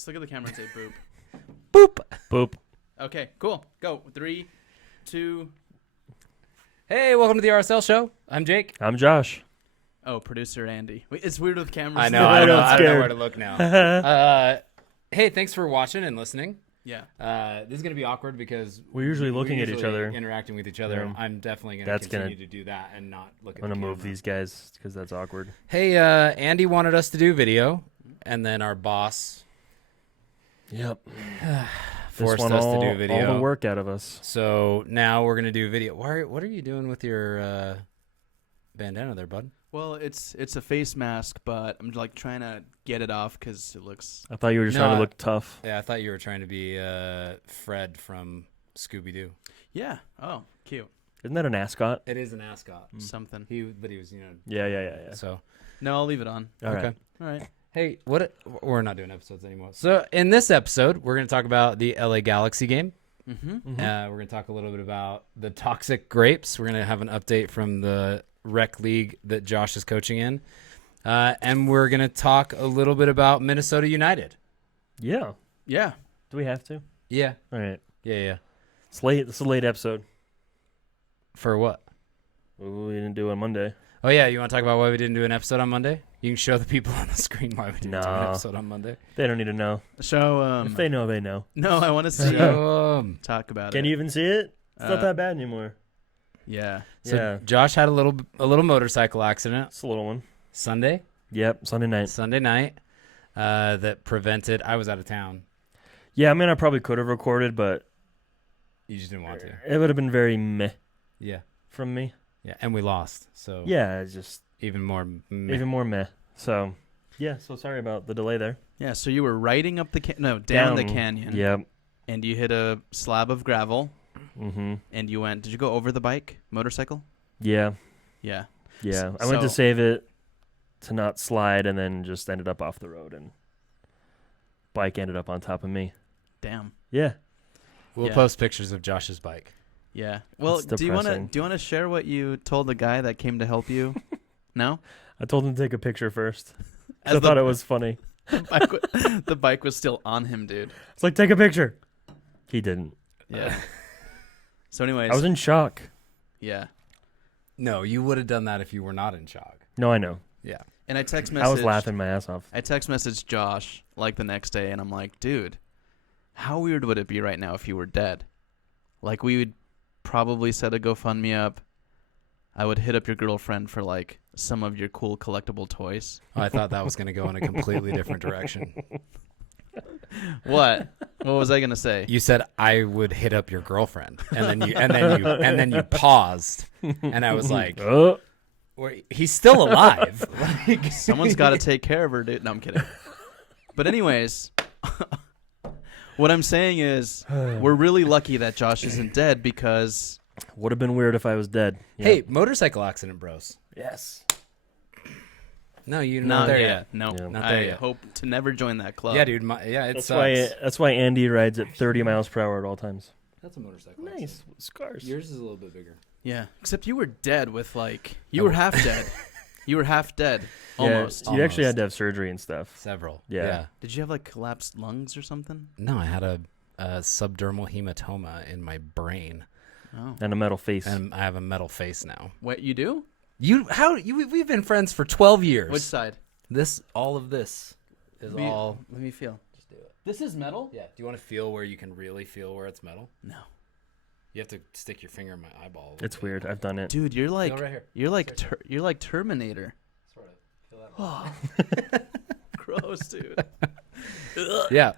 Just look at the camera and say boop. Boop. Boop. Okay, cool. Go. 3, 2. Hey, welcome to the RSL show. I'm Jake. I'm Josh. Oh, producer Andy. Wait, it's weird with cameras. I know. now. I don't know scared. where to look now. Hey, thanks for watching and listening. Yeah. This is gonna be awkward because We're usually looking at each other. interacting with each other. Yeah. I'm definitely gonna That's continue gonna- to do that and not look at. I'm going the to move camera. these guys because that's awkward. Hey, Andy wanted us to do video, and then our boss Yep. forced us to do video. All the work out of us. So now we're gonna do video. What are you doing with your bandana there, bud? Well, it's a face mask, but I'm like trying to get it off because it looks. I thought you were just No, trying to look tough. Yeah, I thought you were trying to be Fred from Scooby Doo. Yeah. Oh, cute. Isn't that an ascot? It is an ascot. Something. But he was, Yeah. So No, I'll leave it on. All okay. right. All right. Hey, we're not doing episodes anymore. So in this episode, we're going to talk about the LA Galaxy game. Mm-hmm. We're going to talk a little bit about the Toxic Grapes. We're going to have an update from the rec league that Josh is coaching in. And we're going to talk a little bit about Minnesota United. Yeah. Yeah. Do we have to? Yeah. All right. Yeah. It's late. This is a late episode. For what? We didn't do it on Monday. Oh, yeah. You want to talk about why we didn't do an episode on Monday? You can show the people on the screen why we didn't do an No. episode on Monday. They don't need to know. So If they know, they know. no, I want to see talk about Can it. you even see it? It's not Uh, that bad anymore. Yeah. So Yeah. Josh had a little motorcycle accident It's a little one. Sunday Yep. Sunday night. that prevented. I was out of town. Yeah, I mean, I probably could have recorded, but You just didn't want to. it would have been very meh Yeah, from me. yeah, and we lost. So Yeah, it's just even more. Meh. even more meh. So, yeah, so sorry about the delay there. Yeah. So you were riding up the down the canyon. Yep. And you hit a slab of gravel. Mm-hmm. And you went. Did you go over the motorcycle? Yeah. Yeah. Yeah. I went to So- save it to not slide and then just ended up off the road and bike ended up on top of me. Damn. Yeah. We'll Yeah. post pictures of Josh's bike. Yeah. Well, It's do you want depressing. to share what you told the guy that came to help you? No. I told him to take a picture first. As I thought it was funny. the bike was still on him, dude. It's like, take a picture. He didn't. Yeah. So, anyways. I was in shock. Yeah. No, you would have done that if you were not in shock. No, I know. Yeah. And I text messaged. I was laughing my ass off. I text messaged Josh like the next day, and I'm like, dude, how weird would it be right now if you were dead? Like, we would probably set a GoFundMe up. I would hit up your girlfriend for like some of your cool collectible toys. I thought that was going to go in a completely different direction. What? What was I gonna say? You said I would hit up your girlfriend, and then you paused, and I was like, Oh, he's still alive. Like, Someone's got to take care of her, dude. No, I'm kidding. But anyways, what I'm saying is we're really lucky that Josh isn't dead because would have been weird if I was dead. Yeah. Hey, motorcycle accident, bros. Yes. No, you're not not there yet. yet. No, Yeah. Not there I yet. hope to never join that club. Yeah, dude. It That's sucks. that's why Andy rides at 30 miles per hour at all times. That's a motorcycle. Nice scars. Yours is a little bit bigger. Yeah, except you were dead with like you were half dead. You were half dead, almost. Yeah, you actually Almost. had to have surgery and stuff. Several. Yeah. Did you have like collapsed lungs or something? No, I had a subdermal hematoma in my brain, Oh, And a metal face. and I have a metal face now. what you do? We've been friends for 12 years. Which side? All of this is Let me- all. Let me feel. Just do it. This is metal. Yeah. Do you want to feel where you can really feel where it's metal? No, You have to stick your finger in my eyeball. It's weird. I've done it. dude, you're like Feel right here. you're like Terminator. Sort of. Feel that. Gross, dude. Yeah.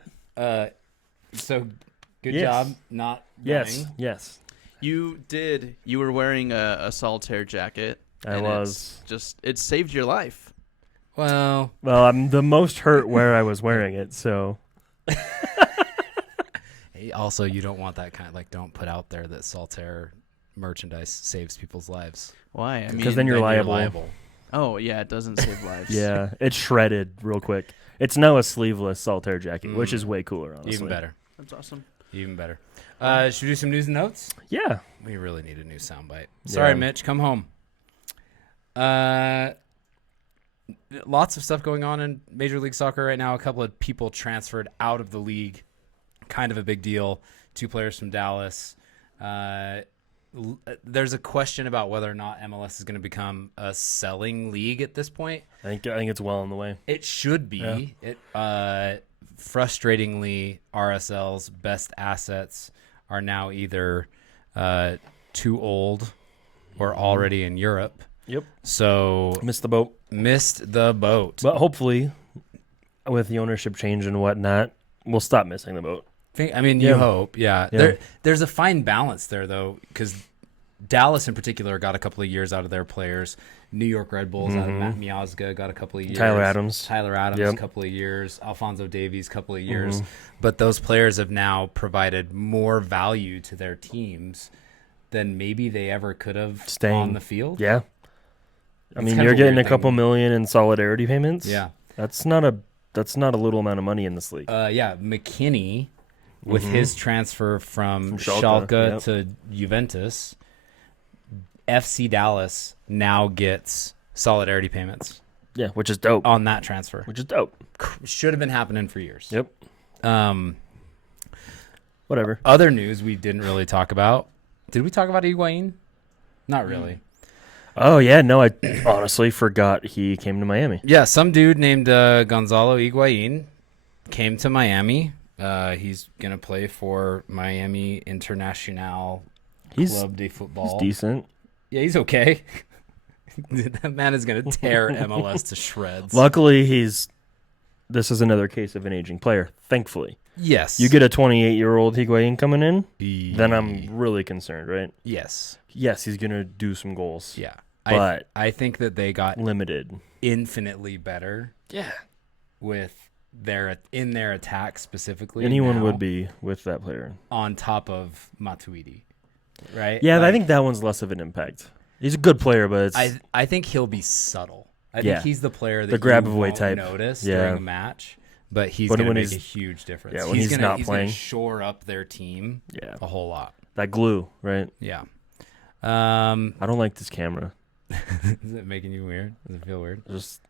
So good Yes. job not Yes. dying. Yes. You did. You were wearing a Solitaire jacket. I and was. it saved your life. Well, Well, I'm the most hurt where I was wearing it, so. also you don't want that kind. Like, don't put out there that Solitaire merchandise saves people's lives. Why? I mean, Because then you're liable. oh yeah, it doesn't save lives. Yeah, it's shredded real quick. It's now a sleeveless Solitaire jacket, which is way cooler, honestly. Even better. That's awesome. Even better. Should we do some news and notes? Yeah. We really need a new soundbite. Sorry, Yeah. Mitch. Come home. lots of stuff going on in Major League Soccer right now. A couple of people transferred out of the league. Kind of a big deal. 2 players from Dallas. There's a question about whether or not MLS is going to become a selling league at this point. I think it's well on the way. It should be. Yeah. Frustratingly, RSL's best assets are now either too old or already in Europe. Yep. So Missed the boat. missed the boat. But hopefully, with the ownership change and whatnot, we'll stop missing the boat. You hope. Yeah. Yeah. There's a fine balance there, though, because Dallas in particular got a couple of years out of their players. New York Red Bulls out of Matt Miazga got a couple of years. Tyler Adams. A couple of years. Alfonso Davies, couple of years. But those players have now provided more value to their teams than maybe they ever could have on the field. Yeah. I It's mean, kind you're of a getting a weird couple thing. million in solidarity payments. Yeah. That's not a little amount of money in this league. McKinney, with his transfer from Schalke, Schalke yep. to Juventus, FC Dallas now gets solidarity payments Yeah, which is dope. on that transfer. Which is dope. Should have been happening for years. Yep. Whatever. Other news we didn't really talk about. Did we talk about Higuain? Not really. Oh yeah, no, I honestly forgot he came to Miami. Yeah, some dude named Gonzalo Higuain came to Miami. He's going to play for Miami Internacional Club de Football. He's decent. Yeah, he's okay. That man is going to tear MLS to shreds. Luckily, this is another case of an aging player. Thankfully, Yes. you get a 28-year-old Higuain coming in, then I'm really concerned, right? Yes. Yes, he's gonna do some goals. Yeah. But I think that they got limited. infinitely better Yeah, with their attack specifically. anyone now would be with that player. on top of Matuidi, right? Yeah, I Like, think that one's less of an impact. He's a good player, but it's I think he'll be subtle. I Yeah. think he's the player that The grab you away won't type. notice Yeah. during a match, but he's But going to when make a he's- huge difference. yeah, when he's not gonna playing. shore up their team yeah, a whole lot. that glue, right? Yeah. I don't like this camera. Is it making you weird? Does it feel weird? Just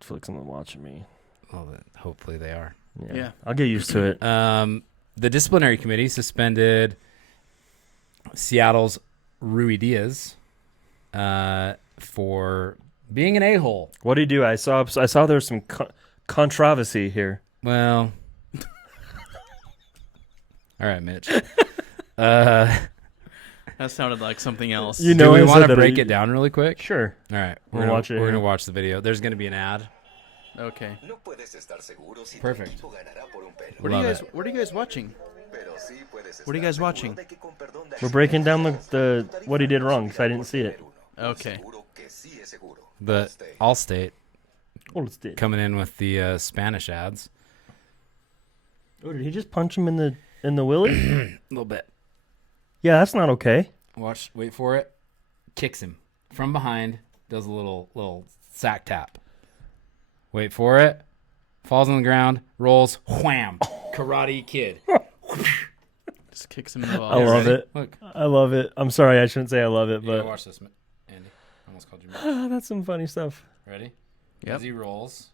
feel like someone watching me. Well, hopefully they are. Yeah. I'll get used to it. The disciplinary committee suspended Seattle's Rui Diaz for being an a-hole. What do you do? I saw there's some controversy here. Well, all right, Mitch. That sounded like something else. You Do know, we I want said to that break I- it down really quick? Sure. All right, We'll we're watch it gonna here. watch the video. There's gonna be an ad. Okay. Perfect. What are you guys? What are you guys watching? What are you guys watching? We're breaking down the what he did wrong because I didn't see it. Okay. The Allstate Oh, let's do it. coming in with the Spanish ads. Oh, did he just punch him in the willy? A little bit. Yeah, that's not okay. Watch. Wait for it. Kicks him from behind. Does a little sack tap. Wait for it. Falls on the ground. Rolls. Wham. Karate Kid. Just kicks him in the balls. I love ready? it. Look. I love it. I'm sorry, I shouldn't say I love it, You gotta but watch this, Andy. I almost called you Mitch. that's some funny stuff. Ready? Yep. As he rolls.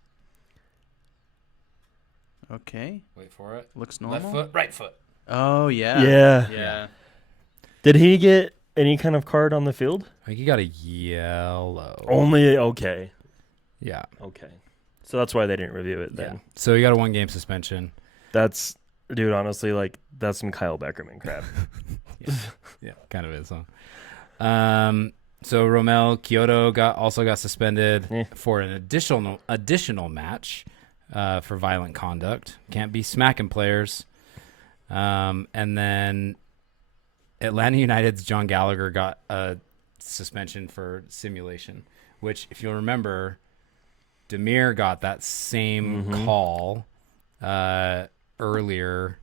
Okay. Wait for it. Looks normal. Left foot. Right foot. Oh yeah. Yeah. Yeah. Did he get any kind of card on the field? I think he got a yellow. Only okay. Yeah. Okay. So that's why they didn't review it then. Yeah. So he got a 1-game suspension. That's dude, honestly, like that's some Kyle Beckerman crap. Yeah, kind of is, huh? So Romel Kyoto also got suspended Eh. for an additional match for violent conduct. Can't be smacking players. And then Atlanta United's John Gallagher got a suspension for simulation, which, if you'll remember, Demir got that same call earlier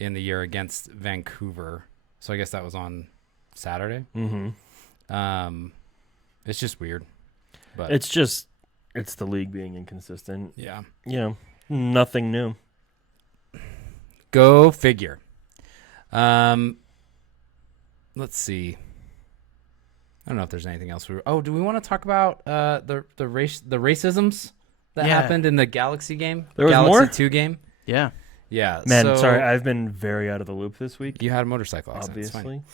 in the year against Vancouver. So I guess that was on Saturday. Mm-hmm. It's just weird. But It's the league being inconsistent. yeah. You know, nothing new. Go figure. Let's see. I don't know if there's anything else. Do we want to talk about the racisms that Yeah. happened in the Galaxy game? There was Galaxy more? 2 game? Yeah. Yeah. Man, so sorry, I've been very out of the loop this week. you had a motorcycle accident. It's fine.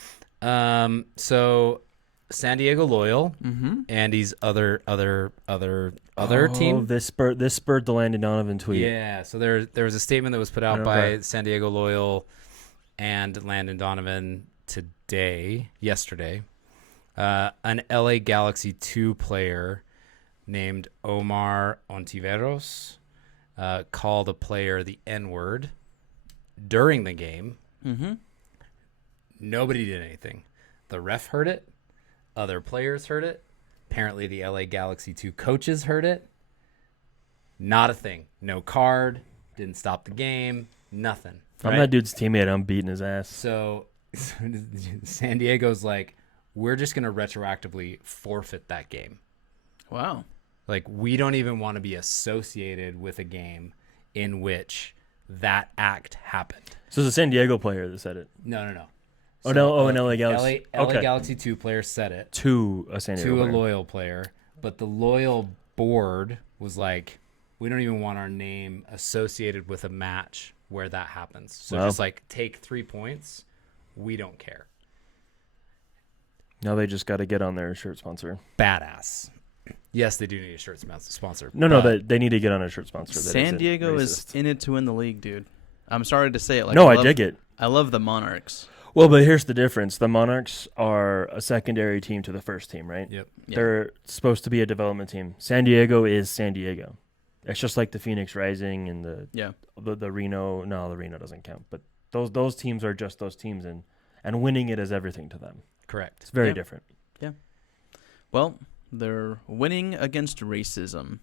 Obviously. So San Diego Loyal Mm-hmm. Andy's other team. This spurred the Landon Donovan tweet. Yeah, so there was a statement that was put out by San Diego Loyal and Landon Donovan yesterday. An LA Galaxy 2 player named Omar Ontiveros called a player the N-word during the game. Mm-hmm. Nobody did anything. The ref heard it. Other players heard it. Apparently the LA Galaxy 2 coaches heard it. Not a thing. No card. Didn't stop the game. Nothing. I'm right? that dude's teammate. I'm beating his ass. So San Diego's like, we're just going to retroactively forfeit that game. Wow. Like, we don't even want to be associated with a game in which that act happened. So it's a San Diego player that said it. No. Oh, no. An LA Galaxy. LA Okay. Galaxy 2 player said it To a San Diego to a player. Loyal player, but the Loyal board was like, we don't even want our name associated with a match where that happens. So Wow. just like, take 3 points. We don't care. Now they just got to get on their shirt sponsor. Badass. Yes, they do need a shirt sponsor. No, but they need to get on a shirt sponsor. That San isn't Diego is racist. in it to win the league, dude. I'm sorry to say it. Like, No, I love- dig it. I love the Monarchs. Well, but here's the difference. The Monarchs are a secondary team to the first team, right? Yep. Yeah. They're supposed to be a development team. San Diego is San Diego. It's just like the Phoenix Rising and the Reno. No, the Reno doesn't count. But those teams are just those teams, and winning it is everything to them. Correct. It's very Yeah. different. Well, they're winning against racism.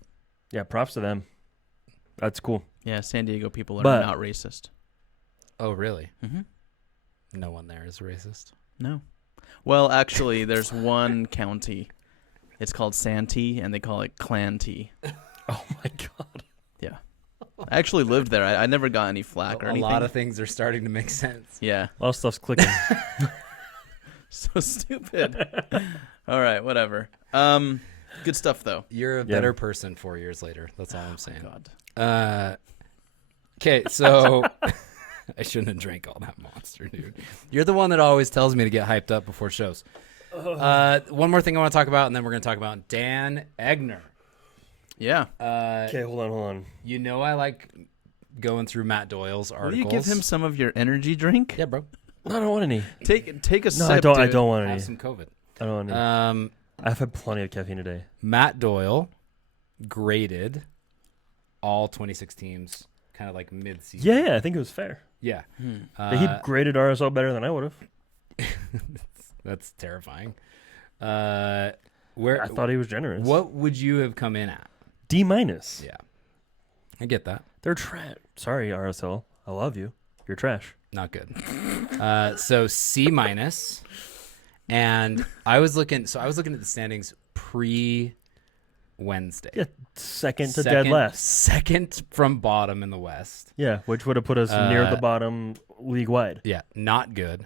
Yeah, props to them. That's cool. Yeah, San Diego people are But- not racist. Oh, really? Mm-hmm. No one there is racist. No. Well, actually, there's one county. It's called Santee, and they call it Clanty. Oh my god. I actually lived there. I never got any flack or A anything. lot of things are starting to make sense. Yeah. A lot of stuff's clicking. So stupid. All right, whatever. Good stuff, though. You're a Yeah. better person 4 years later. That's all I'm Oh, saying. God. Okay, so I shouldn't have drank all that Monster, dude. You're the one that always tells me to get hyped up before shows. One more thing I want to talk about, and then we're going to talk about Dan Egner. Yeah. Okay, hold on. You know I like going through Matt Doyle's Will articles. you give him some of your energy drink? Yeah, bro. No, I don't want any. Take a No, sip. I don't. I dude. don't want I any. have some COVID. I don't want any. I've had plenty of caffeine today. Matt Doyle graded all 26 teams kind of like mid-season. Yeah, I think it was fair. Yeah. He graded RSL better than I would have. That's terrifying. Where I thought he was generous. What would you have come in at? D minus. Yeah. I get that. They're trash. Sorry, RSL. I love you. You're trash. Not good. So C minus. And I was looking at the standings pre Wednesday. Yeah, second to dead last. Second from bottom in the West. Yeah, which would have put us near the bottom league wide. Yeah, not good.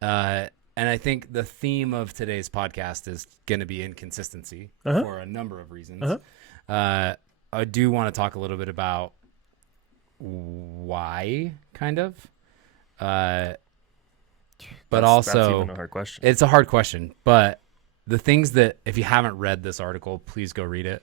And I think the theme of today's podcast is going to be inconsistency for a number of reasons. I do want to talk a little bit about why, kind of. But That's also, even a hard question. it's a hard question. But the things that, if you haven't read this article, please go read it.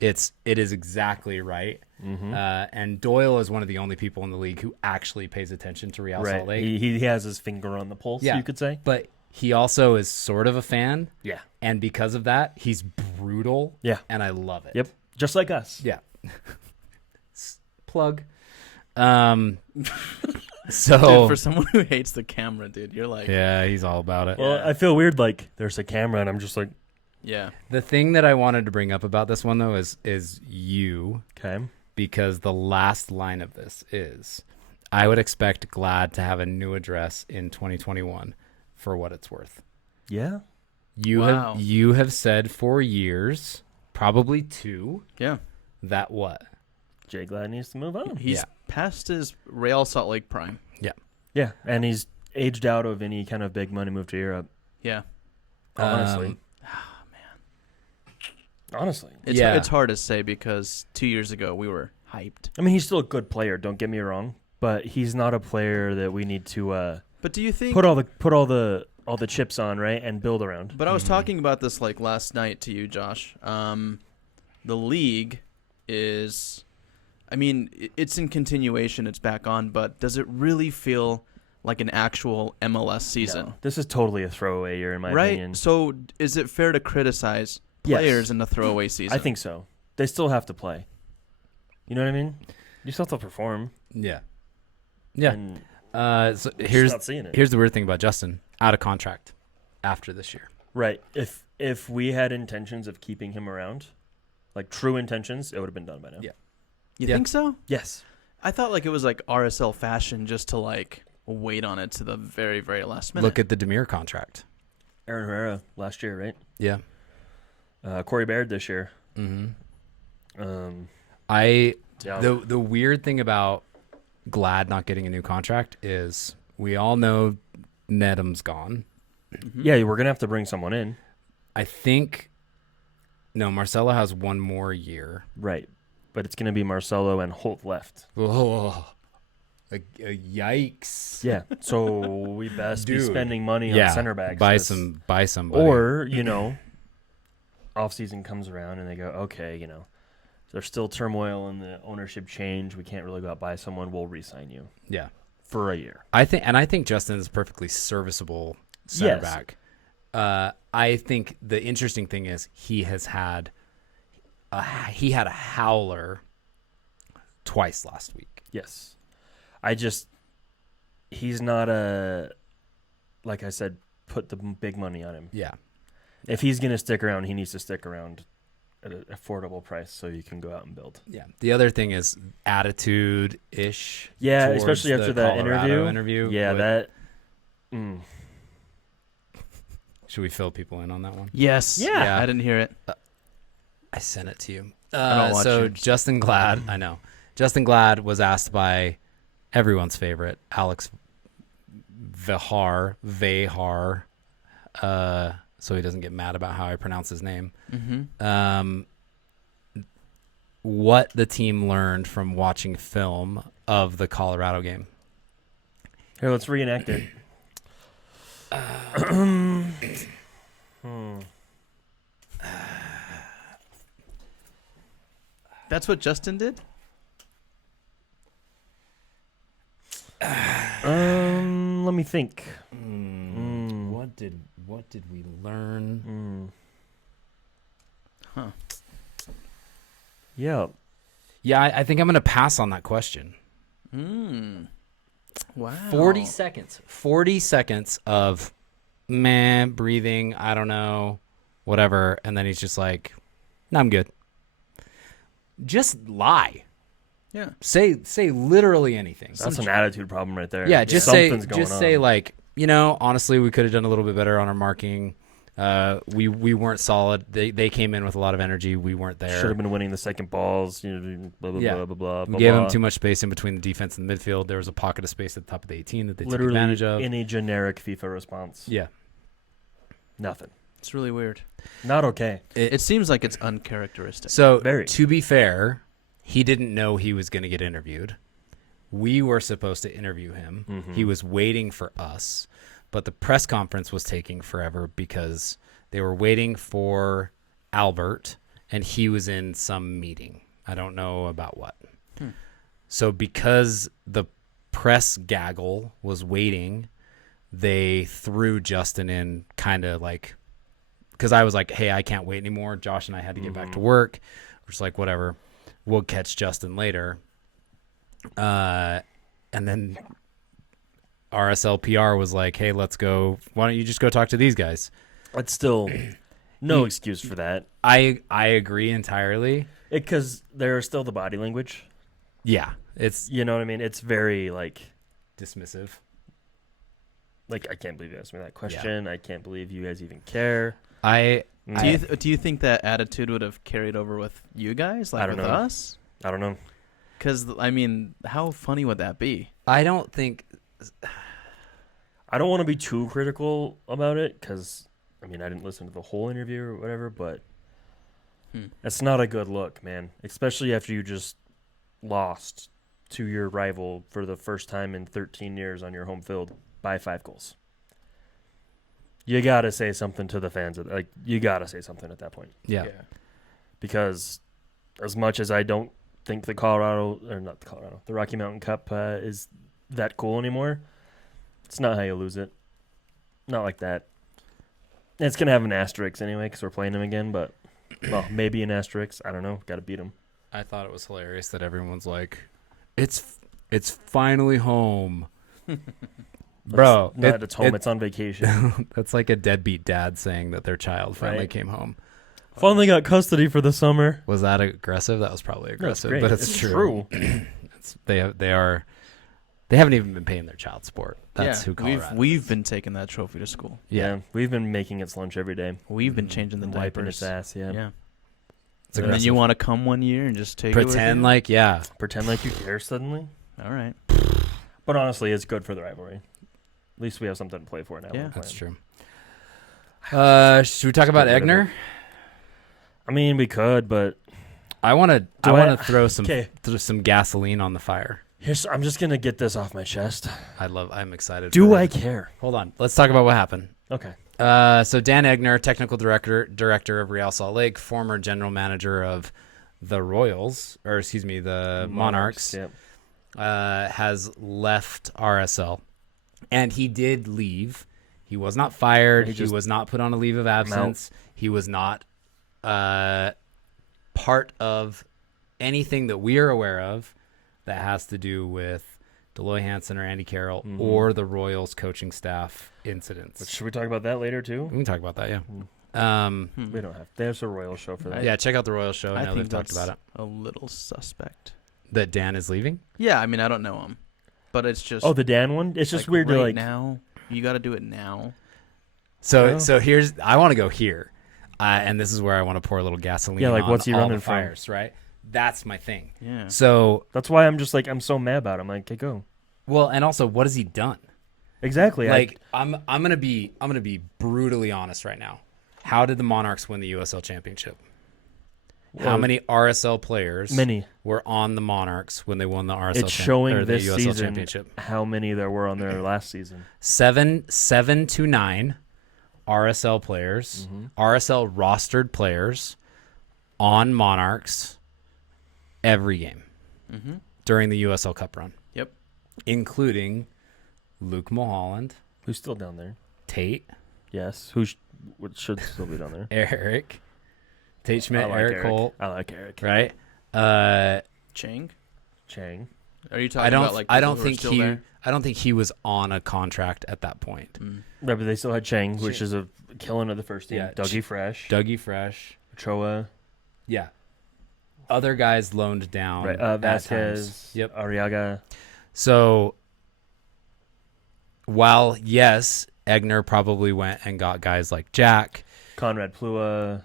It is exactly right. And Doyle is one of the only people in the league who actually pays attention to Real Salt Lake. He has his finger on the pulse, Yeah. you could say. But he also is sort of a fan. Yeah. And because of that, he's brutal. Yeah. And I love it. Yep. Just like us. Yeah. Plug. So Dude, for someone who hates the camera, dude, you're like, yeah, he's all about it. Well, I feel weird like there's a camera and I'm just like, yeah. The thing that I wanted to bring up about this one though is you, okay. because the last line of this is, I would expect Glad to have a new address in 2021 for what it's worth. Yeah. Wow. You have said for years, probably 2, Yeah. that what? Jay Glad needs to move on. He's Yeah. past his Real Salt Lake prime. Yeah. And he's aged out of any kind of big money move to Europe. Yeah. Honestly. Honestly. It's hard to say because 2 years ago we were hyped. I mean, he's still a good player, don't get me wrong, but he's not a player that we need to But do you think put all the chips on, right, and build around. But I was talking about this like last night to you, Josh. The league is, I mean, it's in continuation. It's back on, but does it really feel like an actual MLS season? No, this is totally a throwaway year, in my opinion. Right. So is it fair to criticize players in the throwaway season? I think so. They still have to play. You know what I mean? You still have to perform. Yeah. Yeah. And So just not seeing it. here's the weird thing about Justin. Out of contract after this year. Right. If we had intentions of keeping him around, like true intentions, it would have been done by now. Yeah. You think so? Yes. I thought like it was like RSL fashion just to like wait on it to the very, very last minute. Look at the Demir contract. Aaron Herrera last year, right? Yeah. Corey Baird this year. Mm-hmm. Yeah. The weird thing about Glad not getting a new contract is we all know Nedum's gone. Mm-hmm. Yeah, we're gonna have to bring someone in. I think Marcelo has one more year. Right. But it's gonna be Marcelo and Holt left. Oh, yikes! Yeah. So we best be Dude. spending money on center backs. Buy somebody. Or, off season comes around and they go, okay, there's still turmoil in the ownership change. We can't really go out buy someone. We'll re-sign you Yeah. for a year. I think Justin is a perfectly serviceable center back. I think the interesting thing is he had a howler twice last week. Yes. He's not like I said, put the big money on him. Yeah. If he's going to stick around, he needs to stick around at an affordable price so you can go out and build. Yeah. The other thing is attitude-ish. Yeah, towards especially after the that Colorado interview. Yeah, Mm. Should we fill people in on that one? Yes. Yeah. I didn't hear it. I sent it to you. don't watch So it. Justin Glad, I know. Justin Glad was asked by everyone's favorite, Alex Vehar, so he doesn't get mad about how I pronounce his name. Mm-hmm. What the team learned from watching film of the Colorado game. Here, let's reenact it. That's what Justin did? Let me think. What did we learn? Huh. Yeah. Yeah, I think I'm going to pass on that question. Wow. 40 seconds. 40 seconds of breathing, I don't know, whatever. And then he's just like, no, I'm good. Just lie. Yeah. Say literally anything. That's an attitude problem right there. Yeah, just Something's say going on. say like, honestly, we could have done a little bit better on our marking. We weren't solid. They came in with a lot of energy. We weren't there. Should have been winning the second balls. Blah blah Yeah. blah blah blah. We gave them too much space in between the defense and the midfield. There was a pocket of space at the top of the 18 that they Literally took advantage of. in a generic FIFA response. Yeah. Nothing. It's really weird. Not okay. It seems like it's uncharacteristic. So, Very. to be fair, he didn't know he was going to get interviewed. We were supposed to interview him. Mm-hmm. He was waiting for us, but the press conference was taking forever because they were waiting for Albert, and he was in some meeting. I don't know about what. So because the press gaggle was waiting, they threw Justin in kind of like, because I was like, hey, I can't wait anymore. Josh and I had to get back to work. We're just like, whatever. We'll catch Justin later. And then RSL PR was like, hey, let's go. Why don't you just go talk to these guys? It's still no excuse for that. I agree entirely. Because there's still the body language. Yeah. It's You know what I mean? It's very dismissive. I can't believe you asked me that question. I can't believe you guys even care. Do you think that attitude would have carried over with you guys, like I don't with know. us? I don't know. Because how funny would that be? I don't think. I don't want to be too critical about it because, I didn't listen to the whole interview or whatever, but That's not a good look, man. Especially after you just lost to your rival for the first time in 13 years on your home field by 5 goals. You got to say something to the fans. Like, you got to say something at that point. Yeah. Because as much as I don't think the Rocky Mountain Cup is that cool anymore, it's not how you lose it. Not like that. It's going to have an asterisk anyway because we're playing them again, but, well, maybe an asterisk. I don't know. Got to beat them. I thought it was hilarious that everyone's like, it's finally home. Bro, it's home. It's on vacation. That's like a deadbeat dad saying that their child finally came home. Finally got custody for the summer. Was that aggressive? That was probably aggressive, great. but it's true. They haven't even been paying their child support. That's who Colorado we've been taking that trophy to school. Yeah, we've been making its lunch every day. We've been changing the wiping diapers. its ass. Yeah. It's And then you want to come one year and just take pretend it with you? Pretend like you care suddenly. All right. But honestly, it's good for the rivalry. At least we have something to play for now. Yeah, that's true. Should we talk about Egner? I mean, we could, but I want to throw some gasoline on the fire. I'm just gonna get this off my chest. I'm excited. Do I care? Hold on. Let's talk about what happened. Okay. So Dan Egner, technical director of Real Salt Lake, former general manager of the the Monarchs, has left RSL, and he did leave. He was not fired. He was not put on a leave of absence. He was not part of anything that we are aware of that has to do with Deloy Hansen or Andy Carroll or the Royals coaching staff incidents. But should we talk about that later too? We can talk about that, yeah. We don't have. There's a Royals show for that. Yeah, check out the Royals show. I know think they've talked about it. A little suspect. That Dan is leaving? Yeah, I mean, I don't know him, but it's just. Oh, the Dan one? It's just weird to like. Now, you got to do it now. So I want to go here. And this is where I want to pour a little gasoline on what's he all running the fires, right? That's my thing. Yeah. So that's why I'm just like, I'm so mad about him. Like, okay, go. Well, and also, what has he done? Exactly. Like, I'm gonna be brutally honest right now. How did the Monarchs win the USL Championship? Well, how many RSL players many were on the Monarchs when they won the RSL It's showing this USL season Championship? How many there were on there last season? 7 to 9 RSL players, RSL rostered players on Monarchs every game during the USL Cup run. Yep. Including Luke Mulholland. Who's still down there? Tate. Yes. Who should still be down there? Eric. Tate Schmidt, Eric Cole. I like Eric. Right? Chang. Are you talking about like I don't think he was on a contract at that point. Right, but they still had Chang, which is a killing of the first team. Yeah, Dougie Fresh. Ochoa. Yeah. Other guys loaned down. Right. Vasquez. Yep. Arriaga. So while, yes, Egner probably went and got guys like Jack. Conrad Plua.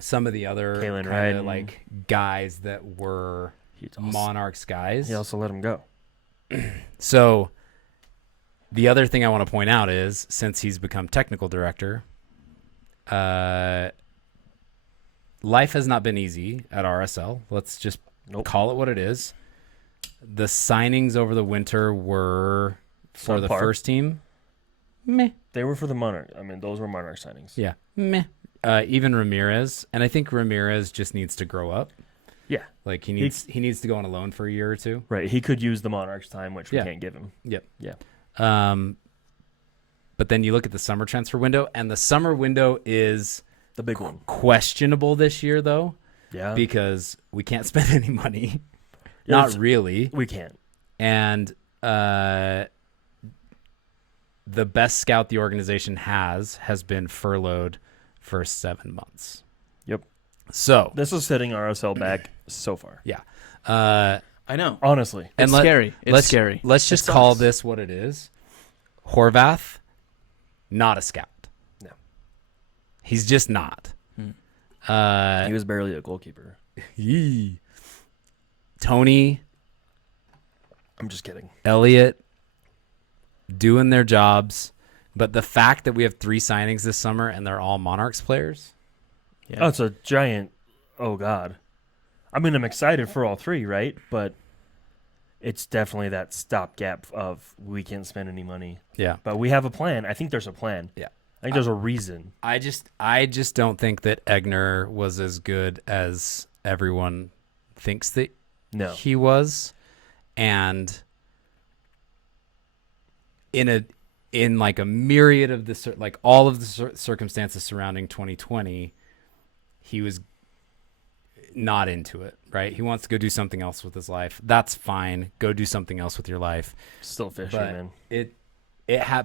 Some of the other Kalen kind of Ryden. like guys that were Monarchs guys. He also let him go. So the other thing I want to point out is, since he's become technical director, life has not been easy at RSL. Let's just call it what it is. The signings over the winter were for the first team. Meh. They were for the Monarch. I mean, those were Monarch signings. Yeah. Meh. Even Ramirez, and I think Ramirez just needs to grow up. Yeah. Like he needs to go on a loan for a year or two. Right. He could use the Monarchs time, which we can't give him. Yep. Yeah. But then you look at the summer transfer window, and the summer window is the big one. Questionable this year, though. Yeah. Because we can't spend any money. Not really. We can't. And the best scout the organization has been furloughed for 7 months. Yep. So this is setting RSL back so far. Yeah. I know. Honestly. It's scary. It's scary. Let's just call this what it is. Horvath, not a scout. No. He's just not. He was barely a goalkeeper. Tony. I'm just kidding. Elliot doing their jobs. But the fact that we have 3 signings this summer and they're all Monarchs players. Yeah. Oh, it's a giant oh God. I mean, I'm excited for all three, right? But it's definitely that stopgap of we can't spend any money. Yeah. But we have a plan. I think there's a plan. Yeah. I think there's a reason. I just don't think that Egner was as good as everyone thinks that No. he was. And in like a myriad of the like all of the circumstances surrounding 2020, he was not into it, right? He wants to go do something else with his life. That's fine. Go do something else with your life. Still fishing, But man.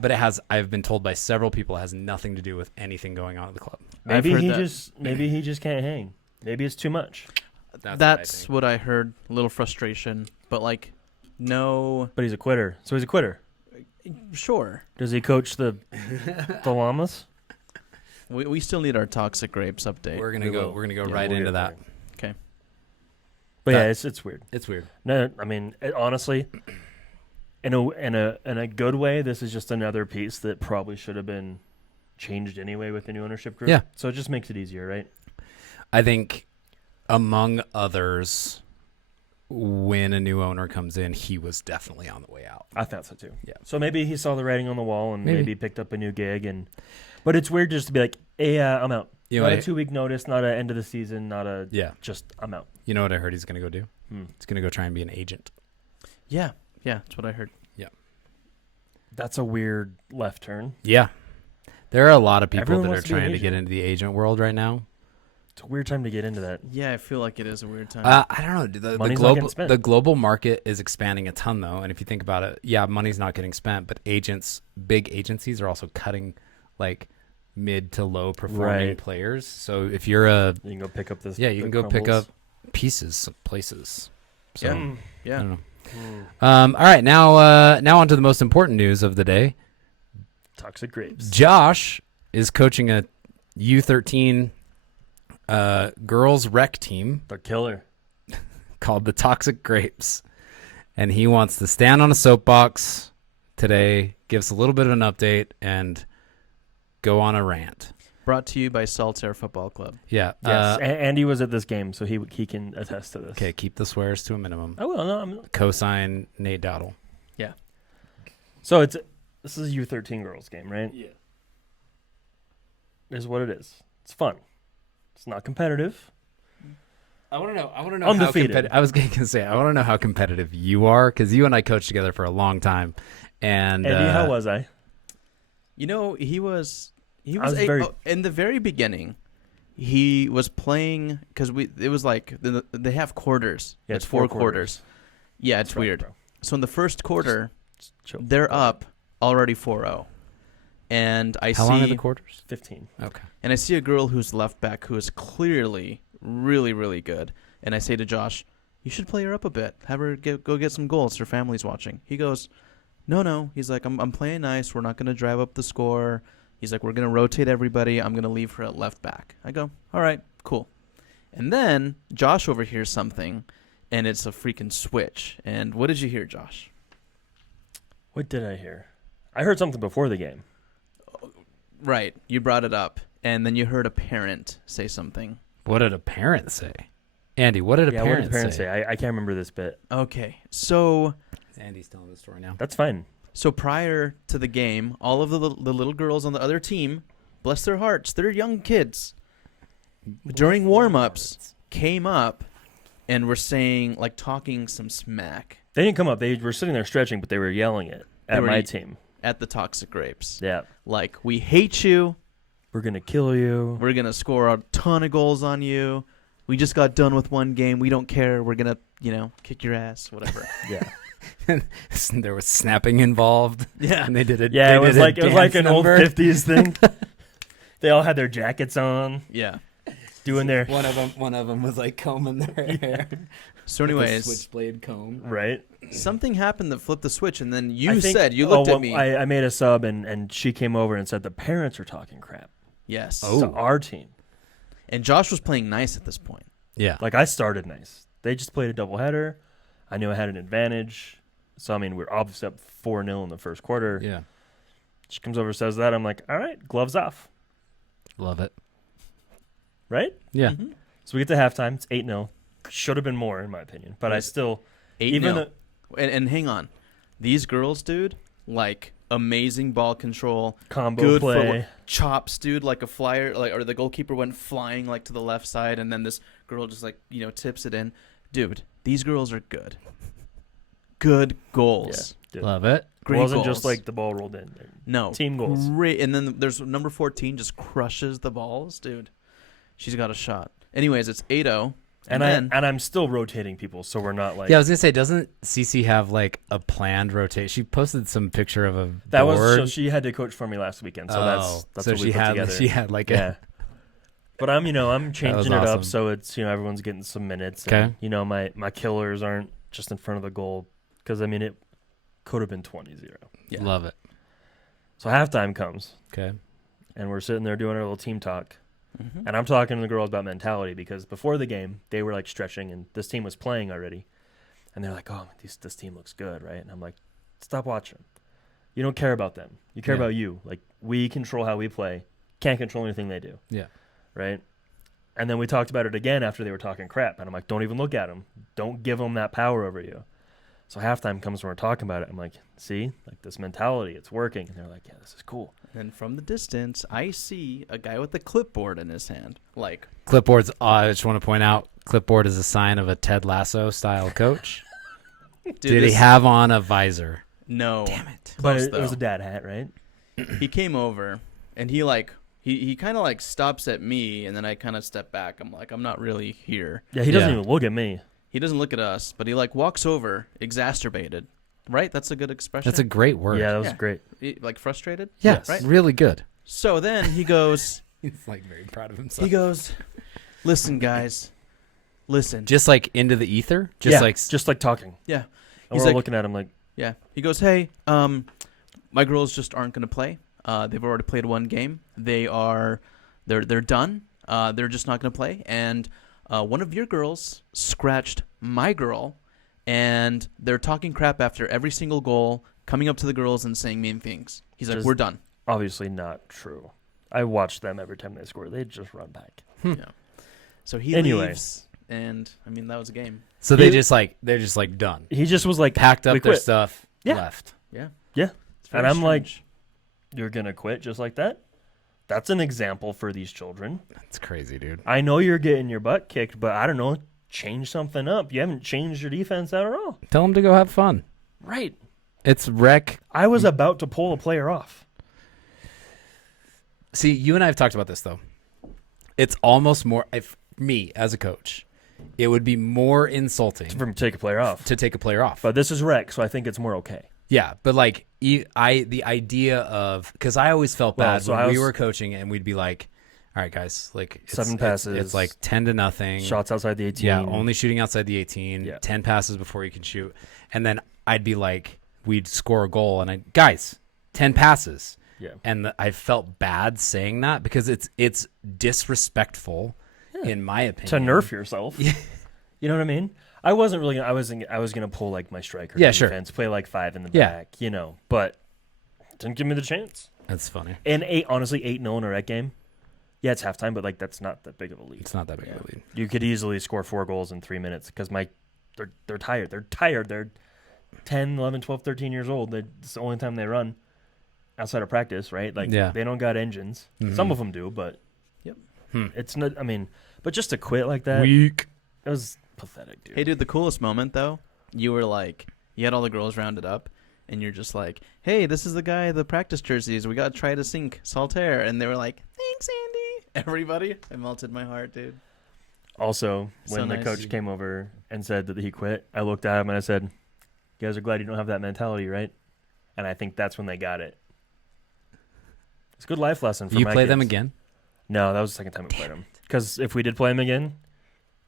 But it has. I've been told by several people it has nothing to do with anything going on at the club. Maybe heard he that. just can't hang. Maybe it's too much. That's what I heard. A little frustration, but like, no, But he's a quitter. So he's a quitter. sure. Does he coach the llamas? We still need our toxic grapes update. We're gonna We go. will. We're gonna go Yeah, right we'll into get that. there. Okay. But That- yeah, it's weird. It's weird. No, I mean, honestly, in a good way, this is just another piece that probably should have been changed anyway with the new ownership group. Yeah. So it just makes it easier, right? I think, among others, when a new owner comes in, he was definitely on the way out. I thought so too. Yeah. So maybe he saw the writing on the wall and Maybe. maybe picked up a new gig. But it's weird just to be like, hey, I'm out. You know Not what a 2-week notice, not a end of the season, not a Yeah. just I'm out. You know what I heard he's gonna go do? Hmm. He's gonna go try and be an agent. Yeah, that's what I heard. That's a weird left turn. Yeah. There are a lot of people Everyone that are wants to be an trying to get agent. into the agent world right now. It's a weird time to get into that. Yeah, I feel like it is a weird time. I don't know. The Money's not getting spent. the global market is expanding a ton, though. And if you think about it, yeah, money's not getting spent, but big agencies are also cutting like mid to low performing Right. players. So if you're a You can go pick up this. you can go pick up pieces, places. So Yeah. Mm. I yeah. don't know. All right, now on to the most important news of the day. Toxic grapes. Josh is coaching a U13 girls rec team The killer. called the Toxic Grapes, and he wants to stand on a soapbox today, give us a little bit of an update, and go on a rant. Brought to you by Saltaire Football Club. Yeah. Yes, Andy was at this game, so he can attest to this. Okay, keep the swears to a minimum. I will. No, Cosign Nate Dowdle. so this is a U13 girls game, right? Yeah. Is what it is. It's fun. It's not competitive. I want to know. Undefeated. How competitive. I was going to say. I want to know how competitive you are, because you and I coached together for a long time. And Andy, how was I? You know, he was was very- in the very beginning. He was playing because it was like they have quarters. Yeah, it's 4 quarters. Yeah, it's That's right, weird. bro. So in the first quarter, Chill. they're up already 4-0, and how long are the quarters? 15. Okay. And I see a girl who's left back who is clearly really, really good. And I say to Josh, you should play her up a bit. Have her go get some goals. Her family's watching. He goes, no. He's like, I'm playing nice. We're not going to drive up the score. He's like, we're going to rotate everybody. I'm going to leave her at left back. I go, all right, cool. And then Josh overhears something, and it's a freaking switch. And what did you hear, Josh? What did I hear? I heard something before the game. Right. You brought it up. And then you heard a parent say something. What did a parent say? Andy, what did a What parent, did the parents say? I can't remember this bit. Okay. So Andy's telling the story now. That's fine. So prior to the game, all of the little girls on the other team, bless their hearts, they're young kids, during warm-ups came up and were saying, like, talking some smack They didn't come up. They were sitting there stretching, but they were yelling it They at were my team. at the Toxic Grapes. Yeah. Like, we hate you. We're going to kill you. We're going to score a ton of goals on you. We just got done with one game. We don't care. We're going to, kick your ass, whatever. Yeah. There was snapping involved. Yeah. And they did it. Yeah, it was like an old 50s thing. They all had their jackets on, Yeah. doing their One of them was like combing their hair. So with a anyways, switchblade comb. right. something happened that flipped the switch, and then I you think- said, you looked at me. I made a sub, and she came over and said the parents are talking crap Yes. Oh. to our team. And Josh was playing nice at this point. Yeah. Like, I started nice. They just played a doubleheader. I knew I had an advantage. So, I mean, we're obviously up 4-0 in the first quarter. Yeah. She comes over, says that. I'm like, all right, gloves off. Love it. Right? Yeah. Mhm. So we get to halftime. It's 8-0. Should have been more, in my opinion. But I still... 8-0. And hang on. These girls, dude, like, amazing ball control. Combo good play. footwork, chops, dude, like a flyer. Or the goalkeeper went flying, like, to the left side, and then this girl just, like, tips it in. Dude, these girls are good. Good goals. Yeah, Love it. It wasn't just like the ball rolled in. No. Team goals. Great. And then there's number 14 just crushes the balls. Dude, she's got a shot. Anyways, it's 8-0. And I'm still rotating people, so we're not like... Yeah, I was going to say, doesn't Cece have like a planned rotation? She posted some picture of a That board. was... So she had to coach for me last weekend, so that's so what we she put had, together. She had like yeah. But I'm changing it awesome. up so it's, everyone's getting some minutes. Okay. And, my killers aren't just in front of the goal because, it could have been 20-0. Yeah. Love it. So halftime comes. Okay. And we're sitting there doing our little team talk. Mm-hmm. And I'm talking to the girls about mentality because before the game, they were like stretching and this team was playing already. And they're like, oh, this team looks good, right? And I'm like, stop watching. You don't care about them. You care about you. Like, we control how we play. Can't control anything they do. Yeah. Right? And then we talked about it again after they were talking crap. And I'm like, don't even look at them. Don't give them that power over you. So halftime comes when we're talking about it. I'm like, see? Like, this mentality, it's working. And they're like, yeah, this is cool. And from the distance, I see a guy with a clipboard in his hand. Like, Clipboard's, I just want to point out, clipboard is a sign of a Ted Lasso style coach. dude, Did he have on a visor? No. Damn it. But Close, it was though. a dad hat, right? He came over, and he kind of like stops at me, and then I kind of step back. I'm like, I'm not really here. Yeah, he doesn't Yeah. even look at me. He doesn't look at us, but he like walks over, exacerbated. Right? That's a good expression. That's a great word. Yeah, that was Yeah. great. Like frustrated? Yeah, Yes. Right? really good. So then he goes, He's like very proud of himself. he goes, listen, guys, listen. Just like into the ether? Just like talking. Yeah. And He's we're all like- looking at him like, Yeah. He goes, hey, my girls just aren't going to play. They've already played one game. They're done. They're just not going to play. And one of your girls scratched my girl, and they're talking crap after every single goal, coming up to the girls and saying mean things. He's like, Just- we're done. obviously not true. I watch them every time they score. They just run back. Yeah. So he Anyway. leaves, and that was a game. So He- they're just like done. He just was like, Packed "We up their quit." stuff, Yeah. left. Yeah. Yeah. It's very And I'm like, strange. you're going to quit just like that? That's an example for these children. That's crazy, dude. I know you're getting your butt kicked, but I don't know, change something up. You haven't changed your defense at all. Tell them to go have fun. Right. It's rec. I was about to pull a player off. See, you and I have talked about this though. It's almost more, if me as a coach, it would be more insulting For him to take a player off. to take a player off. But this is rec, so I think it's more okay. Yeah, but like the idea of, because I always felt Well, bad so when I we was- were coaching and we'd be like, all right, guys, like 7 passes. It's like 10-0. Shots outside the 18. Yeah, only shooting outside the 18. Yeah. 10 passes before you can shoot. And then I'd be like, we'd score a goal, and guys, 10 passes. Yeah. And I felt bad saying that because it's disrespectful, in my To opinion. nerf yourself. You know what I mean? I wasn't really. I was gonna pull like my striker. Yeah, sure. defense, play like 5 in the Yeah. back. But didn't give me the chance. That's funny. And 8-0 in a rec game. Yeah, it's halftime, but like that's not that big of a lead. It's not that big of a lead. You could easily score 4 goals in 3 minutes because they're tired. They're tired. They're 10, 11, 12, 13 years old. It's the only time they run outside of practice, right? Like Yeah. they don't got engines. Mhm. Some of them do, but Yep. it's not. I mean, but just to quit like that, Weak. it was pathetic, dude. Hey, dude, the coolest moment, though, you were like, you had all the girls rounded up, and you're just like, hey, this is the guy, the practice jerseys. We got to try to sink Saltaire. And they were like, thanks, Andy. Everybody. It melted my heart, dude. Also, So when the nice. coach came over and said that he quit, I looked at him and I said, "You guys are glad you don't have that mentality, right?" And I think that's when they got it. It's a good life lesson for You my play kids. them again? No, that was the second time we played them. Because if we did play them again,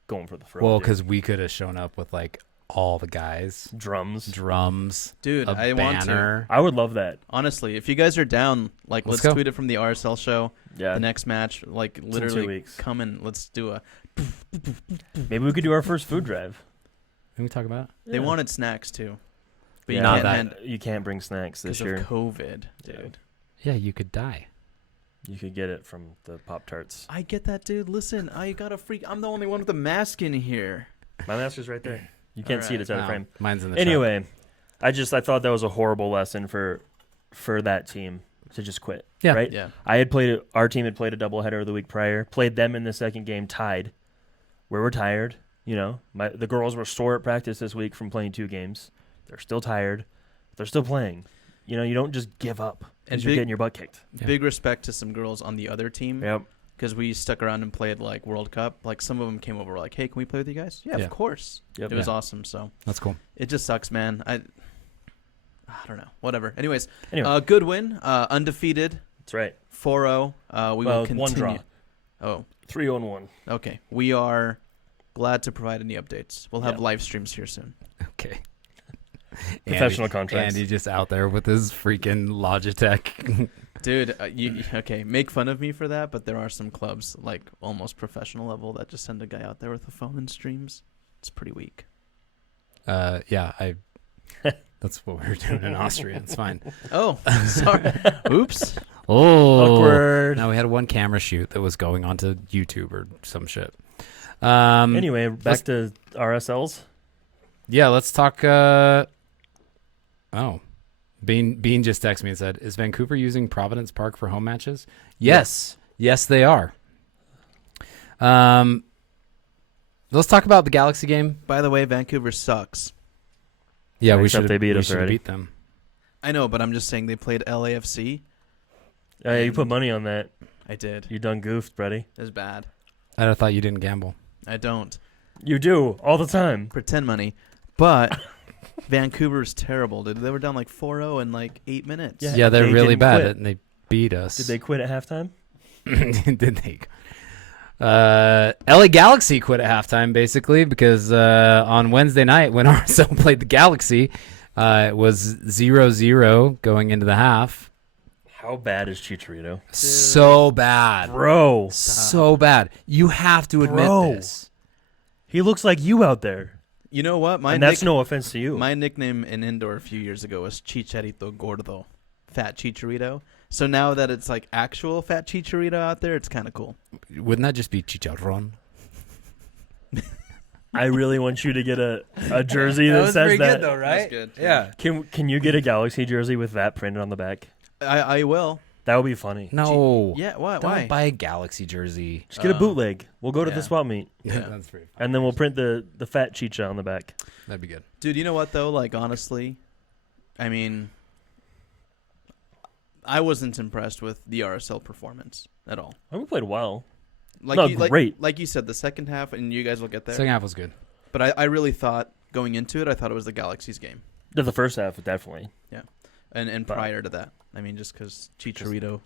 going for the throat. Well, dude. because we could have shown up with like all the guys, drums. drums, Dude, a I want to. banner. I would love that. Honestly, if you guys are down, like, Let's let's go. tweet it from the RSL show. Yeah. The next match, like, in 2 literally weeks. come and let's do a. Maybe we could do our first food drive. Can we talk about it? They Yeah. wanted snacks, too. But Yeah, you Not can't that- hand you can't bring snacks this because of year. COVID, dude. Yeah, you could die. You could get it from the Pop-Tarts. I get that, dude. Listen, I got a freak. I'm the only one with a mask in here. My master's right there. You can't see it. It's out of frame. Mine's in the Anyway, I thought that was a horrible lesson for that team to just quit. Yeah. Right? Yeah. Our team had played a doubleheader the week prior, played them in the second game, tied. Where we're tired, the girls were sore at practice this week from playing 2 games. They're still tired. They're still playing. You don't just give up because you're getting your butt kicked. Yeah. Big respect to some girls on the other team. Yep. Because we stuck around and played like World Cup. Like some of them came over, were like, "Hey, can we play with you guys?" Yeah, Yeah. of course. Yep. It was awesome. So That's cool. it just sucks, man. I don't know. Whatever. Anyways, Anyway, good win. Undefeated. that's right. 4-0. We will continue. 1 draw. Oh, 3-1. okay. We are glad to provide any updates. We'll have Yeah. live streams here soon. Okay. Professional contracts. Andy just out there with his freaking Logitech. Dude, okay, make fun of me for that, but there are some clubs, like almost professional level, that just send a guy out there with a phone and streams. It's pretty weak. Yeah, that's what we were doing in Austria. It's fine. Oh, sorry. Oops. Oh, Awkward. No, we had one camera shoot that was going onto YouTube or some shit. Anyway, back to RSLs. Yeah, let's talk. Bean just texted me and said, "Is Vancouver using Providence Park for home matches?" Yes, they are. Let's talk about the Galaxy game. By the way, Vancouver sucks. Yeah, we Except should. they beat we us should already. beat them. I know, but I'm just saying they played LAFC. You put money on that. I did. You done goofed, buddy. It was bad. I thought you didn't gamble. I don't. You do all the time. Pretend money. But Vancouver's terrible, dude. They were down like 4-0 in like 8 minutes. Yeah. Yeah, they're they really didn't bad, quit. and they beat us. Did they quit at halftime? Did they? LA Galaxy quit at halftime basically because on Wednesday night when RSL played the Galaxy, it was 0-0 going into the half. How bad is Chicharito? So bad, Bro. so bad. You have to admit Bro. this. He looks like you out there. You know what? And that's no offense to you. My nickname in indoor a few years ago was Chicharito Gordo. Fat Chicharito. So now that it's like actual fat Chicharito out there, it's kind of cool. Wouldn't that just be Chicharron? I really want you to get a jersey that says that. That's good. Yeah. Can you get a Galaxy jersey with that printed on the back? I will. That would be funny. No. Yeah, why? Don't Why? buy a Galaxy jersey. Just get a bootleg. We'll go to yeah. the swap meet. Yeah. That's pretty fun. And then we'll print the fat Chicha on the back. That'd be good. Dude, you know what though? Like honestly, I mean, I wasn't impressed with the RSL performance at all. We played well. Like No, you, great. Like you said, the second half, and you guys will get there. Second half was good. But I really thought going into it, I thought it was the Galaxy's game, The first half, definitely. and But- prior to that, I mean, just because Chicharito.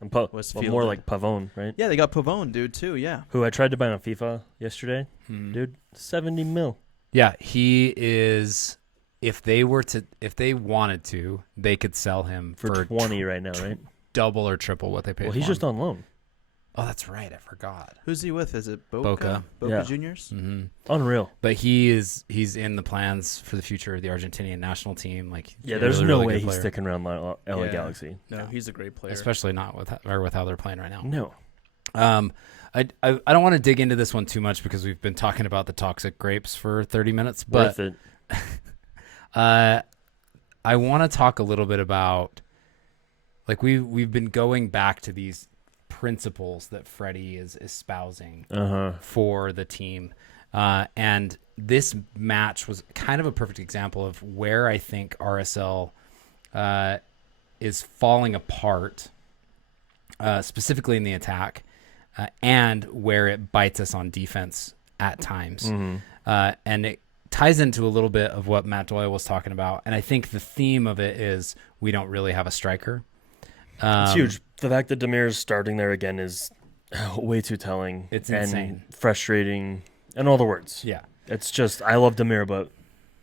And Was more fielded. like Pavone, right? Yeah, they got Pavone, dude, too. Yeah. Who I tried to buy on FIFA yesterday. Hmm. Dude, 70 mil. Yeah, he is. If they wanted to, they could sell him For 20 right now, right? double or triple what they paid. Well, he's for just him. on loan. Oh, that's right. I forgot. Who's he with? Is it Boca. Boca Yeah. Juniors? Mm-hmm. Unreal. But he's in the plans for the future of the Argentinian national team. Like, Yeah, a there's really, no really way good he's player. sticking around LA Yeah. Galaxy. No, he's a great player. especially not with how they're playing right now. No. I don't want to dig into this one too much because we've been talking about the toxic grapes for 30 minutes, but Worth it. I want to talk a little bit about, like, we've been going back to these principles that Freddie is espousing for the team, and this match was kind of a perfect example of where I think RSL is falling apart, specifically in the attack, and where it bites us on defense at times. And it ties into a little bit of what Matt Doyle was talking about. And I think the theme of it is we don't really have a striker. It's huge. The fact that Demir's starting there again is way too telling. It's and insane. Frustrating, and all the words. Yeah. It's just, I love Demir, but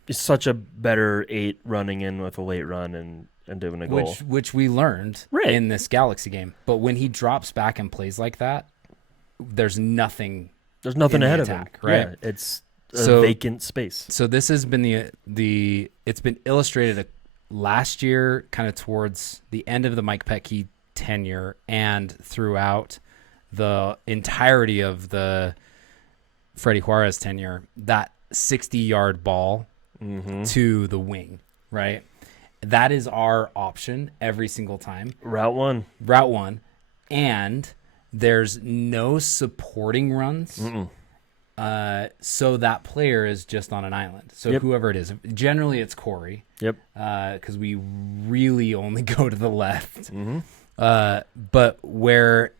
he's such a better 8 running in with a late run and doing a goal. Which we learned Right. in this Galaxy game. But when he drops back and plays like that, there's nothing. There's nothing in the ahead attack, of him. right? Yeah, it's a So- vacant space. So this has been it's been illustrated last year, kind of towards the end of the Mike Petke tenure and throughout the entirety of the Freddie Juarez tenure, that 60-yard ball to the wing, right? That is our option every single time. Route one. And there's no supporting runs. So that player is just on an island. So whoever it is, generally it's Corey. Yep. Because we really only go to the left. But where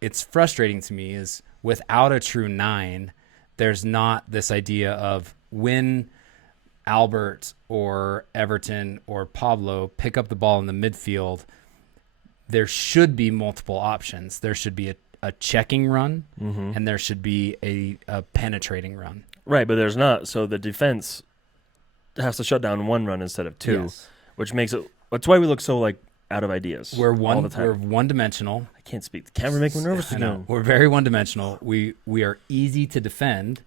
it's frustrating to me is without a true 9, there's not this idea of when Albert or Everton or Pablo pick up the ball in the midfield, there should be multiple options. There should be a checking run, and there should be a penetrating run. Right, but there's not. So the defense has to shut down one run instead of two, which makes it. That's why we look so like out of ideas. We're all the time. We're one-dimensional. I can't speak. The camera makes me nervous I know. again. We're very one-dimensional. We are easy to defend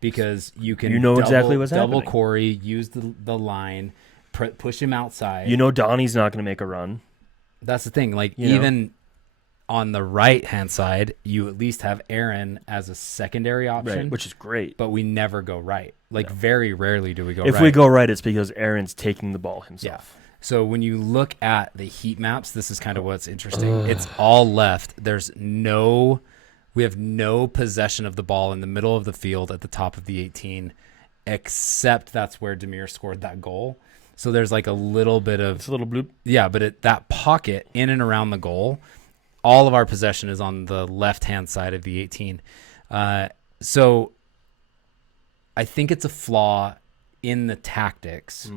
because you can exactly what's double happening. Corey, use the line, push him outside. Donnie's not going to make a run. That's the thing. Like You know. even on the right-hand side, you at least have Aaron as a secondary option, Right, which is great. but we never go right. Like very rarely do we go right. If we go right, it's because Aaron's taking the ball himself. Yeah. So when you look at the heat maps, this is kind of what's interesting. It's all left. We have no possession of the ball in the middle of the field at the top of the 18, except that's where Demir scored that goal. So there's like a little bit of... It's a little bloop. Yeah, but that pocket in and around the goal, all of our possession is on the left-hand side of the 18. So I think it's a flaw in the tactics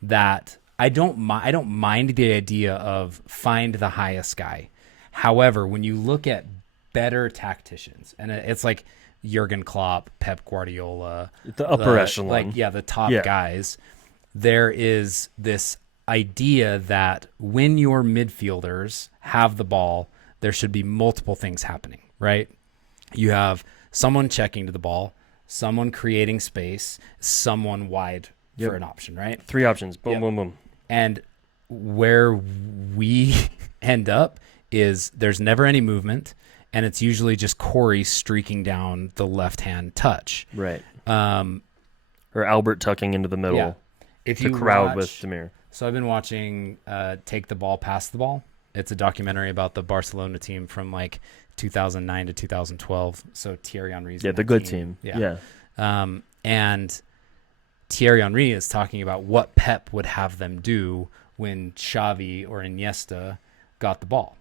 that... I don't mind the idea of find the highest guy. However, when you look at better tacticians, and it's like Jurgen Klopp, Pep Guardiola, The upper echelon. the top guys, there is this idea that when your midfielders have the ball, there should be multiple things happening, right? You have someone checking to the ball, someone creating space, someone wide for an option, right? 3 options. Boom, boom, boom. And where we end up is there's never any movement, and it's usually just Corey streaking down the left-hand touch. Right. Or Albert tucking into the middle. Yeah. If you crowd with Demir. So I've been watching Take the Ball, Pass the Ball. It's a documentary about the Barcelona team from like 2009 to 2012. So Thierry Henry's the good team. Yeah. And Thierry Henry is talking about what Pep would have them do when Xavi or Iniesta got the ball.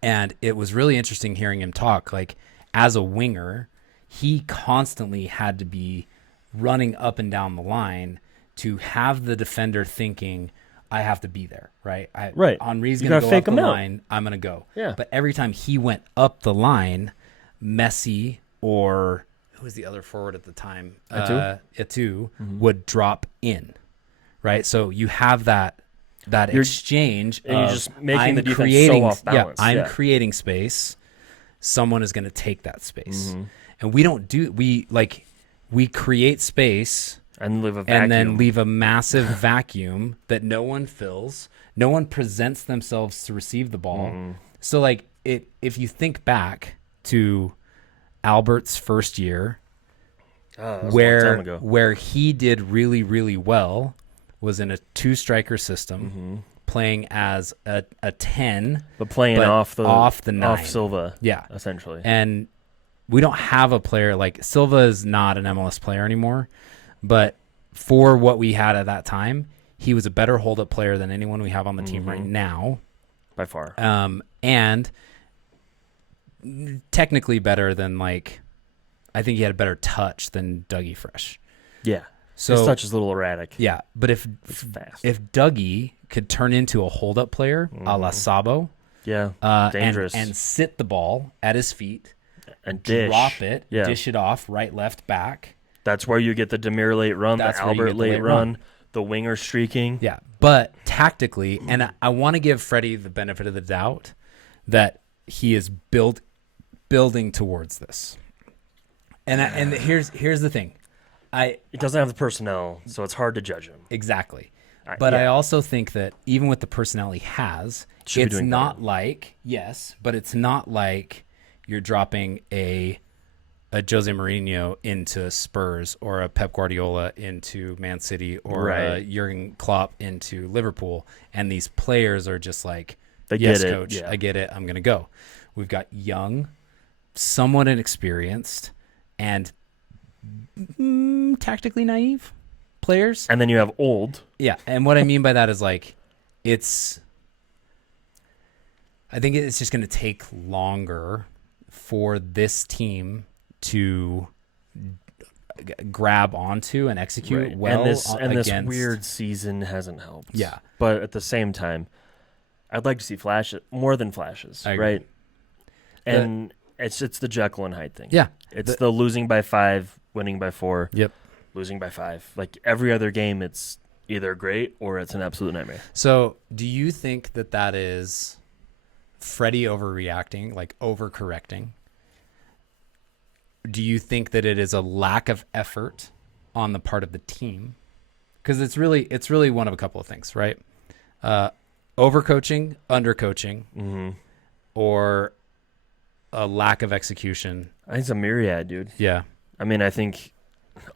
And it was really interesting hearing him talk. Like, as a winger, he constantly had to be running up and down the line to have the defender thinking, I have to be there, right? Right. Henry's You going to gotta go fake up the him out. line. I'm going to go. Yeah. But every time he went up the line, Messi or... who was the other forward at the time? Eto'o would drop in, right? So you have that exchange, and you're just making I'm the defense creating, so off balance. I'm creating space. Someone is going to take that space, and we don't do we create space And leave a vacuum. and then leave a massive vacuum that no one fills. No one presents themselves to receive the ball. So like if you think back to Albert's first year, where he did really, really well was in a 2-striker system, playing as a 10, but playing off the 9. off Silva. Yeah, essentially. and we don't have a player like Silva is not an MLS player anymore, but for what we had at that time, he was a better hold-up player than anyone we have on the team right now, by far. and technically better than I think he had a better touch than Dougie Fresh. Yeah. So his touch is a little erratic. Yeah, but if fast. if Dougie could turn into a hold-up player a la Sabo, dangerous, and sit the ball at his feet, and drop it, dish it off right, left, back. That's where you get the Demir late run, the Albert late run, the winger streaking. Yeah, but tactically, and I want to give Freddie the benefit of the doubt that he is building towards this. And here's the thing. It doesn't have the personnel, so it's hard to judge him. Exactly. But Yeah. I also think that even with the personnel he has, Should be it's doing not better. like, yes, but it's not like you're dropping a Jose Mourinho into Spurs or a Pep Guardiola into Man City or a Right. Jurgen Klopp into Liverpool. And these players are just like, They yes, get it, coach, yeah. I get it. I'm going to go. We've got young, somewhat inexperienced, and tactically naive players. And then you have old. Yeah, and what I mean by that is like I think it's just going to take longer for this team to grab onto and execute Right. well. And this against, weird season hasn't helped. Yeah. But at the same time, I'd like to see flashes, more than flashes, I agree. right? And it's the Jekyll and Hyde thing. Yeah, It's the losing by 5, winning by 4. Yep. Losing by 5. Like every other game, it's either great or it's an absolute nightmare. So, do you think that is Freddie overreacting, like overcorrecting? Do you think that it is a lack of effort on the part of the team? Because it's really one of a couple of things, right? Overcoaching, undercoaching, Mm-hmm. or a lack of execution. I think it's a myriad, dude. Yeah, I mean, I think,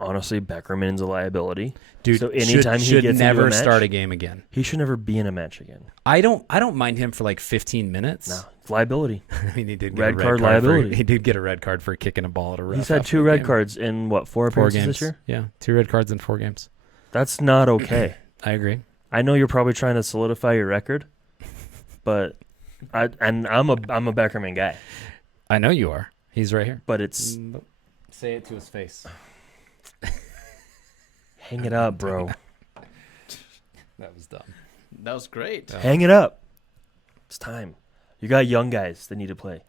honestly, Beckerman's a liability. dude. So anytime he should gets into never a match- start a game again. He should never be in a match again. I don't mind him for like 15 minutes. No, it's liability. I mean, he did get Red a red card card liability. he did get a red card for kicking a ball at a ref. He's had after 2 the red game. cards in, 4 4 appearances games this year? Yeah, 2 red cards in 4 games. That's not okay. I agree. I know you're probably trying to solidify your record, but I'm a Beckerman guy. I know you are. He's right here. But it's Say it to his face. hang it up, bro. That was dumb. That was great. Hang it up. It's time. You got young guys that need to play.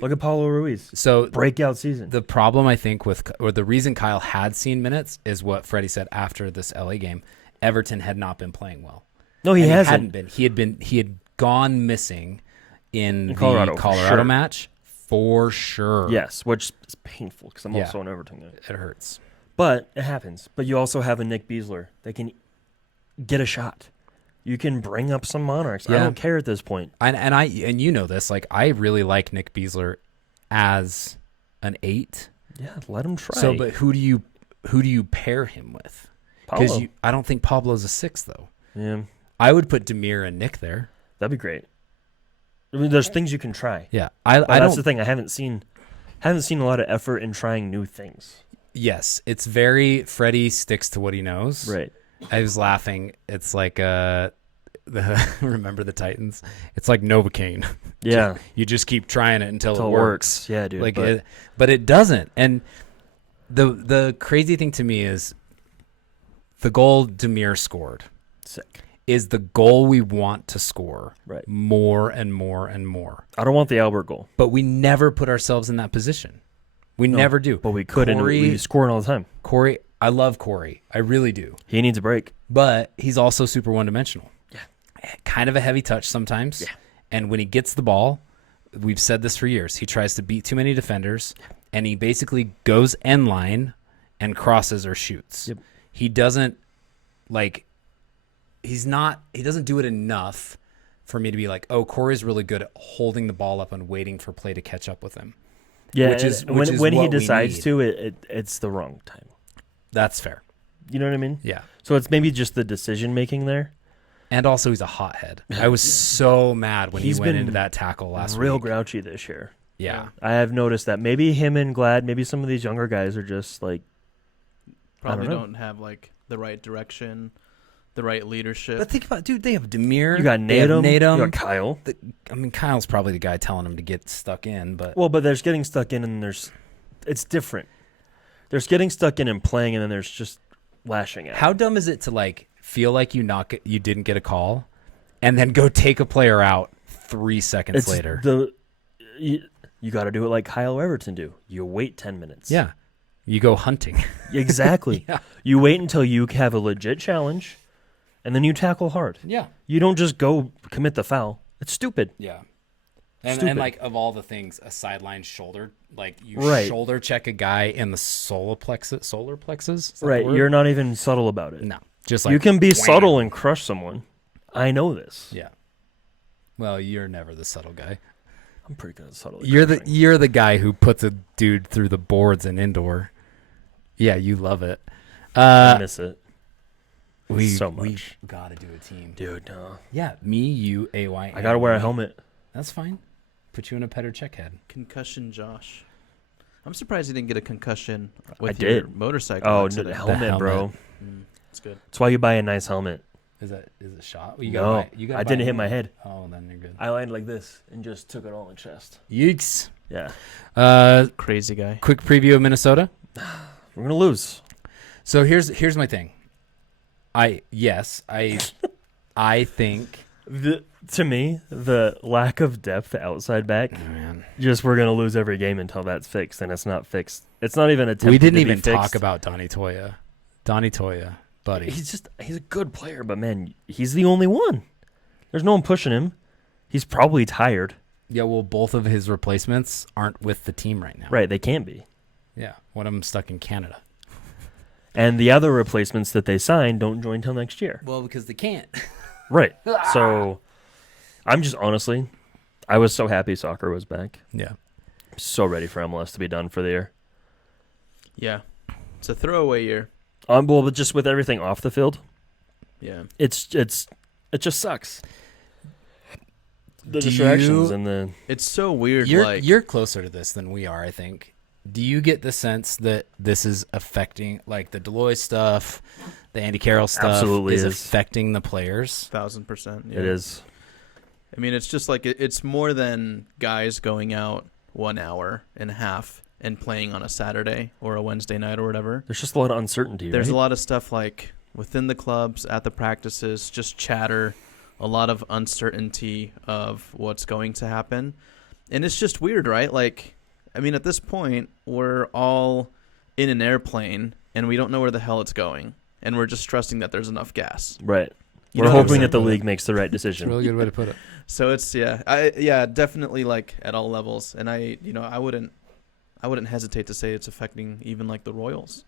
Look at Paulo Ruiz. So Breakout season. the problem I think or the reason Kyle had seen minutes is what Freddie said after this LA game. Everton had not been playing well. No, he And hasn't. hadn't been. He had gone missing in the Colorado, for Colorado sure. match for sure. Yes, which is painful because I'm Yeah. also an Everton guy. It hurts. But it happens. But you also have a Nick Beasler that can get a shot. You can bring up some Monarchs. I Yeah. don't care at this point. And you know this, like I really like Nick Beasler as an 8. Yeah, let him try. So, but who do you pair him with? Because Paulo. I don't think Pablo's a 6 though. Yeah, I would put Demir and Nick there. that'd be great. I mean, there's things you can try. Yeah, But I that's don't. the thing. I haven't seen a lot of effort in trying new things. Yes, it's very Freddie sticks to what he knows. Right. I was laughing. It's like remember the Titans? It's like Novocaine. Yeah. You just keep trying it until Until it works. Yeah, dude. Like, but but it doesn't. And the crazy thing to me is the goal Demir scored sick. is the goal we want to score Right. more and more and more. I don't want the Albert goal, But we never put ourselves in that position. We No, never do. but we could, and we scoring all the time. Corey, I love Corey. I really do. He needs a break. But he's also super one-dimensional. Yeah. Kind of a heavy touch sometimes. Yeah. And when he gets the ball, we've said this for years, he tries to beat too many defenders, and he basically goes end line and crosses or shoots. Yep. He doesn't, he doesn't do it enough for me to be like, oh, Corey's really good at holding the ball up and waiting for play to catch up with him. Yeah, Which is when he what we decides need. to, it's the wrong time. That's fair. You know what I mean? Yeah. So it's maybe just the decision making there. And also, he's a hothead. I was so mad when He's he went been into that tackle last Real week. grouchy this year. Yeah. I have noticed that. Maybe him and Glad, maybe some of these younger guys are just like, Probably know. don't have like the right direction, the right leadership. But think about, dude, they have Demir. you got they have Natum, you got Kyle. Kyle's probably the guy telling him to get stuck in, but Well, but there's getting stuck in, and it's different. There's getting stuck in and playing, and then there's just lashing out. how dumb is it to feel like you didn't get a call, and then go take a player out 3 seconds It's later? You got to do it like Kyle Everton do. You wait 10 minutes. Yeah, you go hunting. Exactly. Yeah. You wait until you have a legit challenge, and then you tackle hard. Yeah, You don't just go commit the foul. It's stupid. yeah. And Stupid. of all the things, a sideline shoulder, you Right. shoulder check a guy in the solar plexus. Is that the Right. word? You're not even subtle about it. No. Just like you can be wham. subtle and crush someone. I know this. Yeah. Well, you're never the subtle guy. I'm pretty good at subtle. You're the guy who puts a dude through the boards in indoor. Yeah, you love it. I miss it. So much. We gotta do a team, Dude, no. Yeah, me, you, AY. I gotta wear a helmet. That's fine. Put you in a Petr Cech head. Concussion Josh. I'm surprised he didn't get a concussion with I your did. motorcycle Oh, accident. the helmet, bro. That's good. That's why you buy a nice helmet. Is it shot? No, I didn't hit my head. Oh, then you're good. I landed like this and just took it all in chest. Yeeks. Yeah. Crazy guy. Quick preview of Minnesota. We're gonna lose. So here's my thing. I think To me, the lack of depth outside back, just we're gonna lose every game until that's fixed, and it's not fixed. It's not even attempted. We didn't to even be fixed. talk about Donny Toya. Donny Toya, buddy. He's a good player, but man, he's the only one. There's no one pushing him. He's probably tired. Yeah, well, both of his replacements aren't with the team right now. Right, they can't be. Yeah, one of them stuck in Canada. And the other replacements that they signed don't join till next year. Well, because they can't. Right. So I'm just honestly, I was so happy soccer was back. Yeah. So ready for MLS to be done for the year. Yeah. It's a throwaway year. Well, but just with everything off the field, Yeah. it just sucks. The distractions and the It's so weird. You're closer to this than we are, I think. Do you get the sense that this is affecting, like the Deloitte stuff, the Andy Carroll stuff, Absolutely is is. affecting the players? 1,000%. Yeah. It is. I mean, it's just like it's more than guys going out 1 hour and a half and playing on a Saturday or a Wednesday night or whatever. There's just a lot of uncertainty. There's right? a lot of stuff like within the clubs, at the practices, just chatter, a lot of uncertainty of what's going to happen. And it's just weird, right? Like, I mean, at this point, we're all in an airplane and we don't know where the hell it's going. And we're just trusting that there's enough gas. Right. You We're know what I'm hoping saying? that the league makes the right It's a decision. really good way to put it. So it's definitely like at all levels. And I wouldn't hesitate to say it's affecting even like the Royals.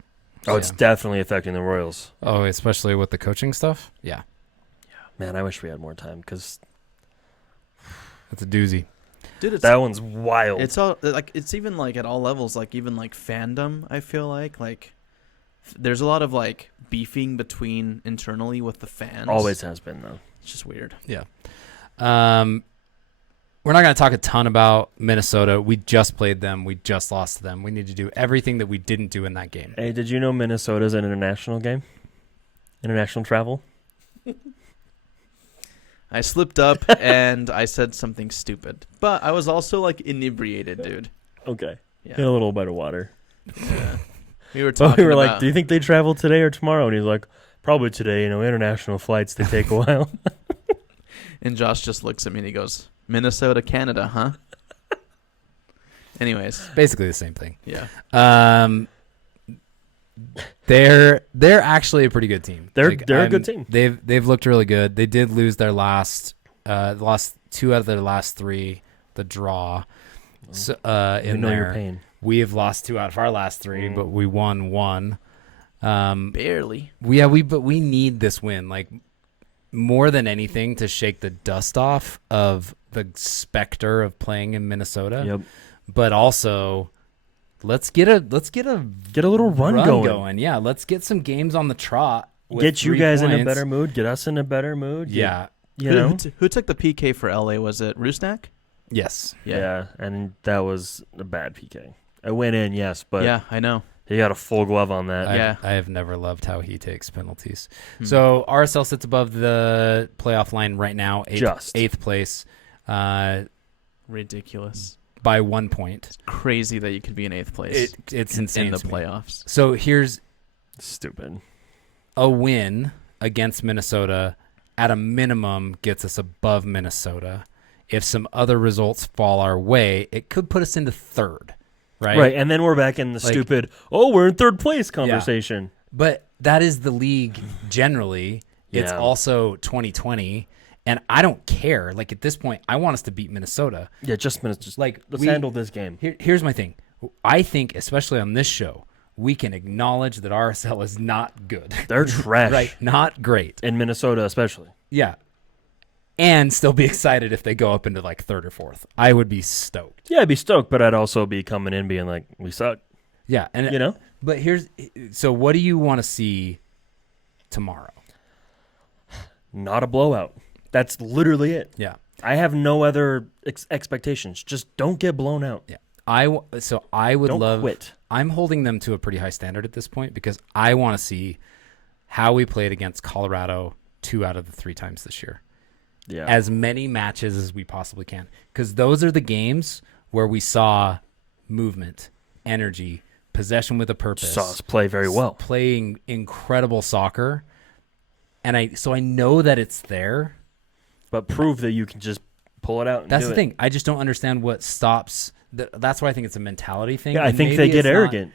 Oh, it's definitely affecting the Royals. Oh, especially with the coaching stuff? Yeah. Man, I wish we had more time because That's a doozy. Dude, that one's wild. it's all like it's even like at all levels, like even like fandom. I feel like there's a lot of like beefing between internally with the fans. Always has been though. It's just weird. Yeah. We're not going to talk a ton about Minnesota. We just played them. We just lost to them. We need to do everything that we didn't do in that game. Hey, did you know Minnesota's an international game? International travel? I slipped up and I said something stupid, but I was also like inebriated, dude. Okay. Yeah. Get a little bit of water. Yeah. We were So talking. we were like, about- do you think they travel today or tomorrow? And he's like, probably today. International flights, they take a while. And Josh just looks at me and he goes, "Minnesota, Canada, huh?" Anyways, Basically the same thing. yeah. They're actually a pretty good team. They're a good team. They've looked really good. They did lose their lost 2 out of their last 3, the draw. So You in know your there, pain. we have lost 2 out of our last 3, but we won 1. Barely. But we need this win, like more than anything, to shake the dust off of the specter of playing in Minnesota. Yep. But also, let's get a little run going. Yeah, let's get some games on the trot. with Get you 3 guys in a points. better mood. Get us in a better mood. Yeah. You know? Who took the PK for LA? Was it Rusnak? Yes. Yeah. And that was a bad PK. I went in, yes, but Yeah, I know. he got a full glove on that. Yeah. I have never loved how he takes penalties. Hmm. So RSL sits above the playoff line right now, eighth place, Ridiculous. by 1 point. Crazy that you could be in 8th place It's insane in the to me. playoffs. So here's Stupid. a win against Minnesota at a minimum gets us above Minnesota. If some other results fall our way, it could put us into 3rd, right? Right. And then we're back in the Like- stupid, we're in 3rd place conversation. But that is the league generally. It's Yeah. also 2020, and I don't care. Like at this point, I want us to beat Minnesota. Yeah, just minutes. Just Like let's we- handle this game. Here's my thing. I think, especially on this show, we can acknowledge that RSL is not good. They're trash. Right? Not great. In Minnesota, especially. Yeah. And still be excited if they go up into like third or fourth. I would be stoked. Yeah, I'd be stoked, but I'd also be coming in being like, we suck. Yeah. And you know? But so what do you want to see tomorrow? Not a blowout. That's literally it. Yeah. I have no other expectations. Just don't get blown out. Yeah. I would Don't love. quit. I'm holding them to a pretty high standard at this point because I want to see how we played against Colorado 2 out of the 3 times this year. Yeah. As many matches as we possibly can, because those are the games where we saw movement, energy, possession with a purpose. Saw us play very well. Playing incredible soccer. And I know that it's there. But prove that you can just pull it out and That's do the it. thing. I just don't understand what stops. That's why I think it's a mentality thing. Yeah, I and think they maybe get it's arrogant.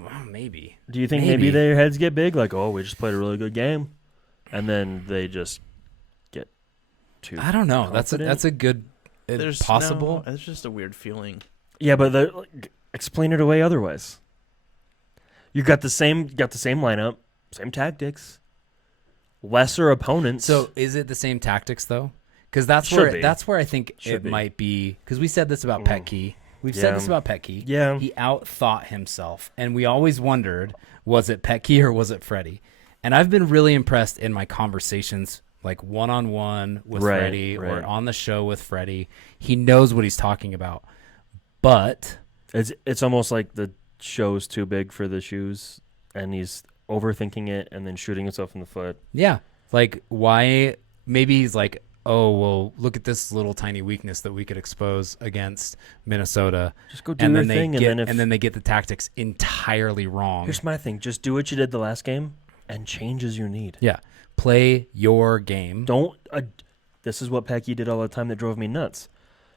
Not, maybe. Do you think maybe their heads get big? Like, oh, we just played a really good game. And then they just get too I don't know. confident? That's a good possible. No, it's just a weird feeling. Yeah, but explain it away otherwise. You got the same lineup, same tactics, lesser opponents. So is it the same tactics though? Because that's where I think it might be. Because we said this about Petke. We've said this about Petke. Yeah. He outthought himself, and we always wondered, was it Petke or was it Freddie? And I've been really impressed in my conversations, like one-on-one with Freddie or on the show with Freddie. He knows what he's talking about. But it's almost like the show's too big for the shoes, and he's overthinking it and then shooting himself in the foot. Yeah. Like, why? Maybe he's like, oh, well, look at this little tiny weakness that we could expose against Minnesota. Just go do your thing, and then they get the tactics entirely wrong. Here's my thing. Just do what you did the last game and change as you need. Yeah. Play your game. Don't this is what Petke did all the time that drove me nuts.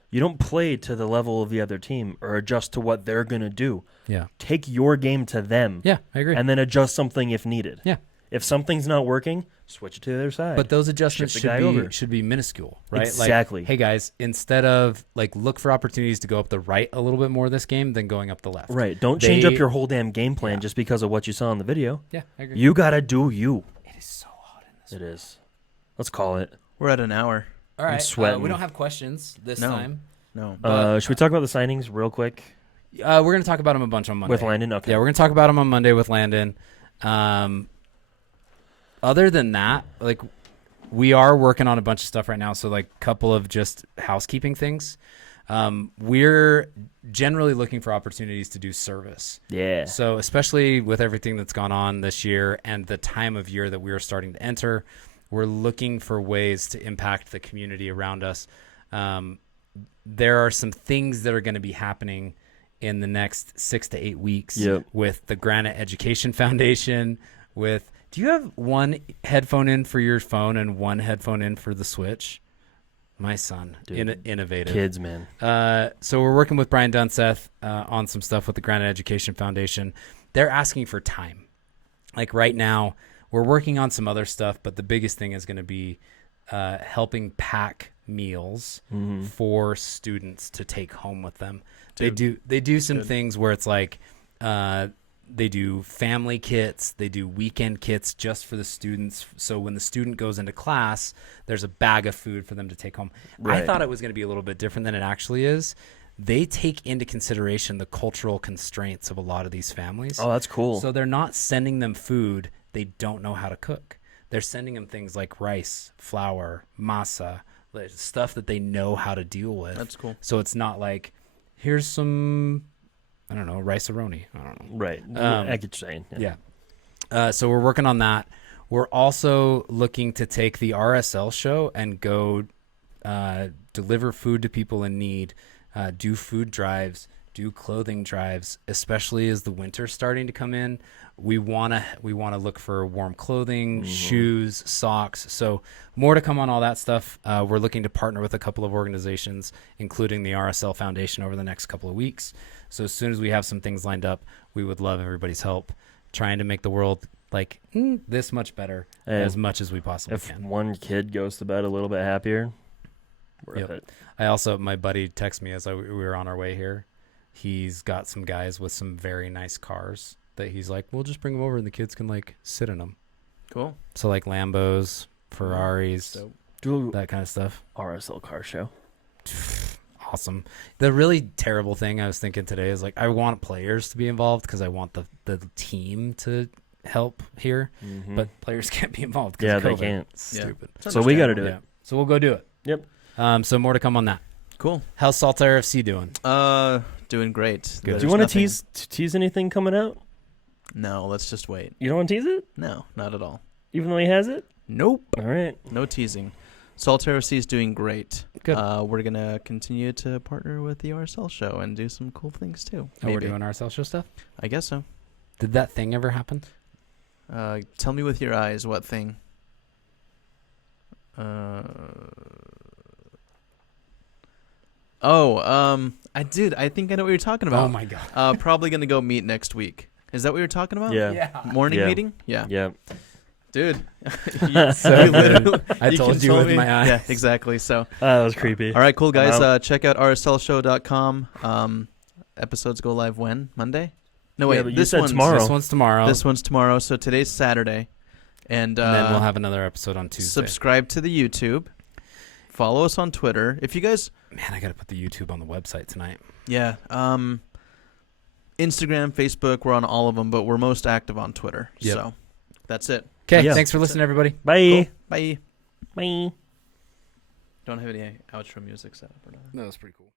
You don't play to the level of the other team or adjust to what they're going to do. Yeah. Take your game to them. Yeah, I agree. And then adjust something if needed. Yeah. If something's not working, switch it to the other side. But those adjustments should be minuscule, right? Exactly. Like, hey guys, instead of look for opportunities to go up the right a little bit more this game than going up the left. Right. Don't change up your whole damn game plan just because of what you saw in the video. Yeah, I agree. You got to do you. It is so hot in this. It is. Let's call it. We're at an hour. All right. Sweating. We don't have questions this time. No. Should we talk about the signings real quick? We're going to talk about them a bunch on Monday. With Landon? Okay. Yeah, we're going to talk about them on Monday with Landon. Other than that, we are working on a bunch of stuff right now. So, a couple of just housekeeping things. We're generally looking for opportunities to do service. Yeah. So, especially with everything that's gone on this year and the time of year that we are starting to enter, we're looking for ways to impact the community around us. There are some things that are going to be happening in the next 6 to 8 weeks with the Granite Education Foundation. Do you have one headphone in for your phone and one headphone in for the Switch? My son, innovative. Kids, man. So we're working with Brian Dunseth on some stuff with the Granite Education Foundation. They're asking for time. Right now, we're working on some other stuff, but the biggest thing is going to be helping pack meals for students to take home with them. Dude, they do some things where it's they do family kits, they do weekend kits just for the students. So when the student goes into class, there's a bag of food for them to take home. Right. I thought it was going to be a little bit different than it actually is. They take into consideration the cultural constraints of a lot of these families. Oh, that's cool. So they're not sending them food they don't know how to cook. They're sending them things like rice, flour, masa, stuff that they know how to deal with. That's cool. So it's not like, here's some, I don't know, rice-a-roni. I don't know. Right. I get you saying. Yeah. So we're working on that. We're also looking to take the RSL show and go deliver food to people in need, do food drives, do clothing drives, especially as the winter's starting to come in. We want to look for warm clothing, shoes, socks. So more to come on all that stuff. We're looking to partner with a couple of organizations, including the RSL Foundation, over the next couple of weeks. So as soon as we have some things lined up, we would love everybody's help trying to make the world this much better as much as we possibly can. If one kid goes to bed a little bit happier, worth it. My buddy texted me as we were on our way here. He's got some guys with some very nice cars that he's like, we'll just bring them over and the kids can like sit in them. Cool. So like Lambos, Ferraris, Dope. Do that kind of stuff. RSL car show. Awesome. The really terrible thing I was thinking today is like I want players to be involved because I want the team to help here, Mm-hmm. but players can't be involved. 'Cause Yeah, of they COVID. can't. Stupid. So we got to do Yeah. it. So we'll go do it. Yep. So more to come on that. Cool. How's Saltair FC doing? Doing great. Good. Do you want to tease anything coming out? No, let's just wait. You don't want to tease it, No, not at all. even though he has it. Nope. All right. No teasing. Saltair FC is doing great. Good. We're gonna continue to partner with the RSL show and do some cool things too. Oh, we're Maybe. doing our self show stuff. I guess so. Did that thing ever happen? Tell me with your eyes what thing. I think I know what you're talking about. Oh my god. Probably gonna go meet next week. Is that what you're talking about? Yeah. Morning Yeah. meeting? Yeah. Yeah. Dude. So You literally- I you told can you tell with me. my eyes. Yeah, exactly. So, That was creepy. all right, cool guys. Wow. Check out rslshow.com. Episodes go live when? Monday? No, wait. Yeah, but you this said one's tomorrow. This one's tomorrow. This one's tomorrow. So today's Saturday, and and then we'll have another episode on Tuesday. subscribe to the YouTube. Follow us on Twitter. If you guys, Man, I gotta put the YouTube on the website tonight. yeah, Instagram, Facebook, we're on all of them, but we're most active on Twitter. Yep. So that's it. Okay, Yeah. thanks for listening, everybody. Bye. Cool. Bye. Bye. Don't have any outro music set up or nothing. No, that's pretty cool.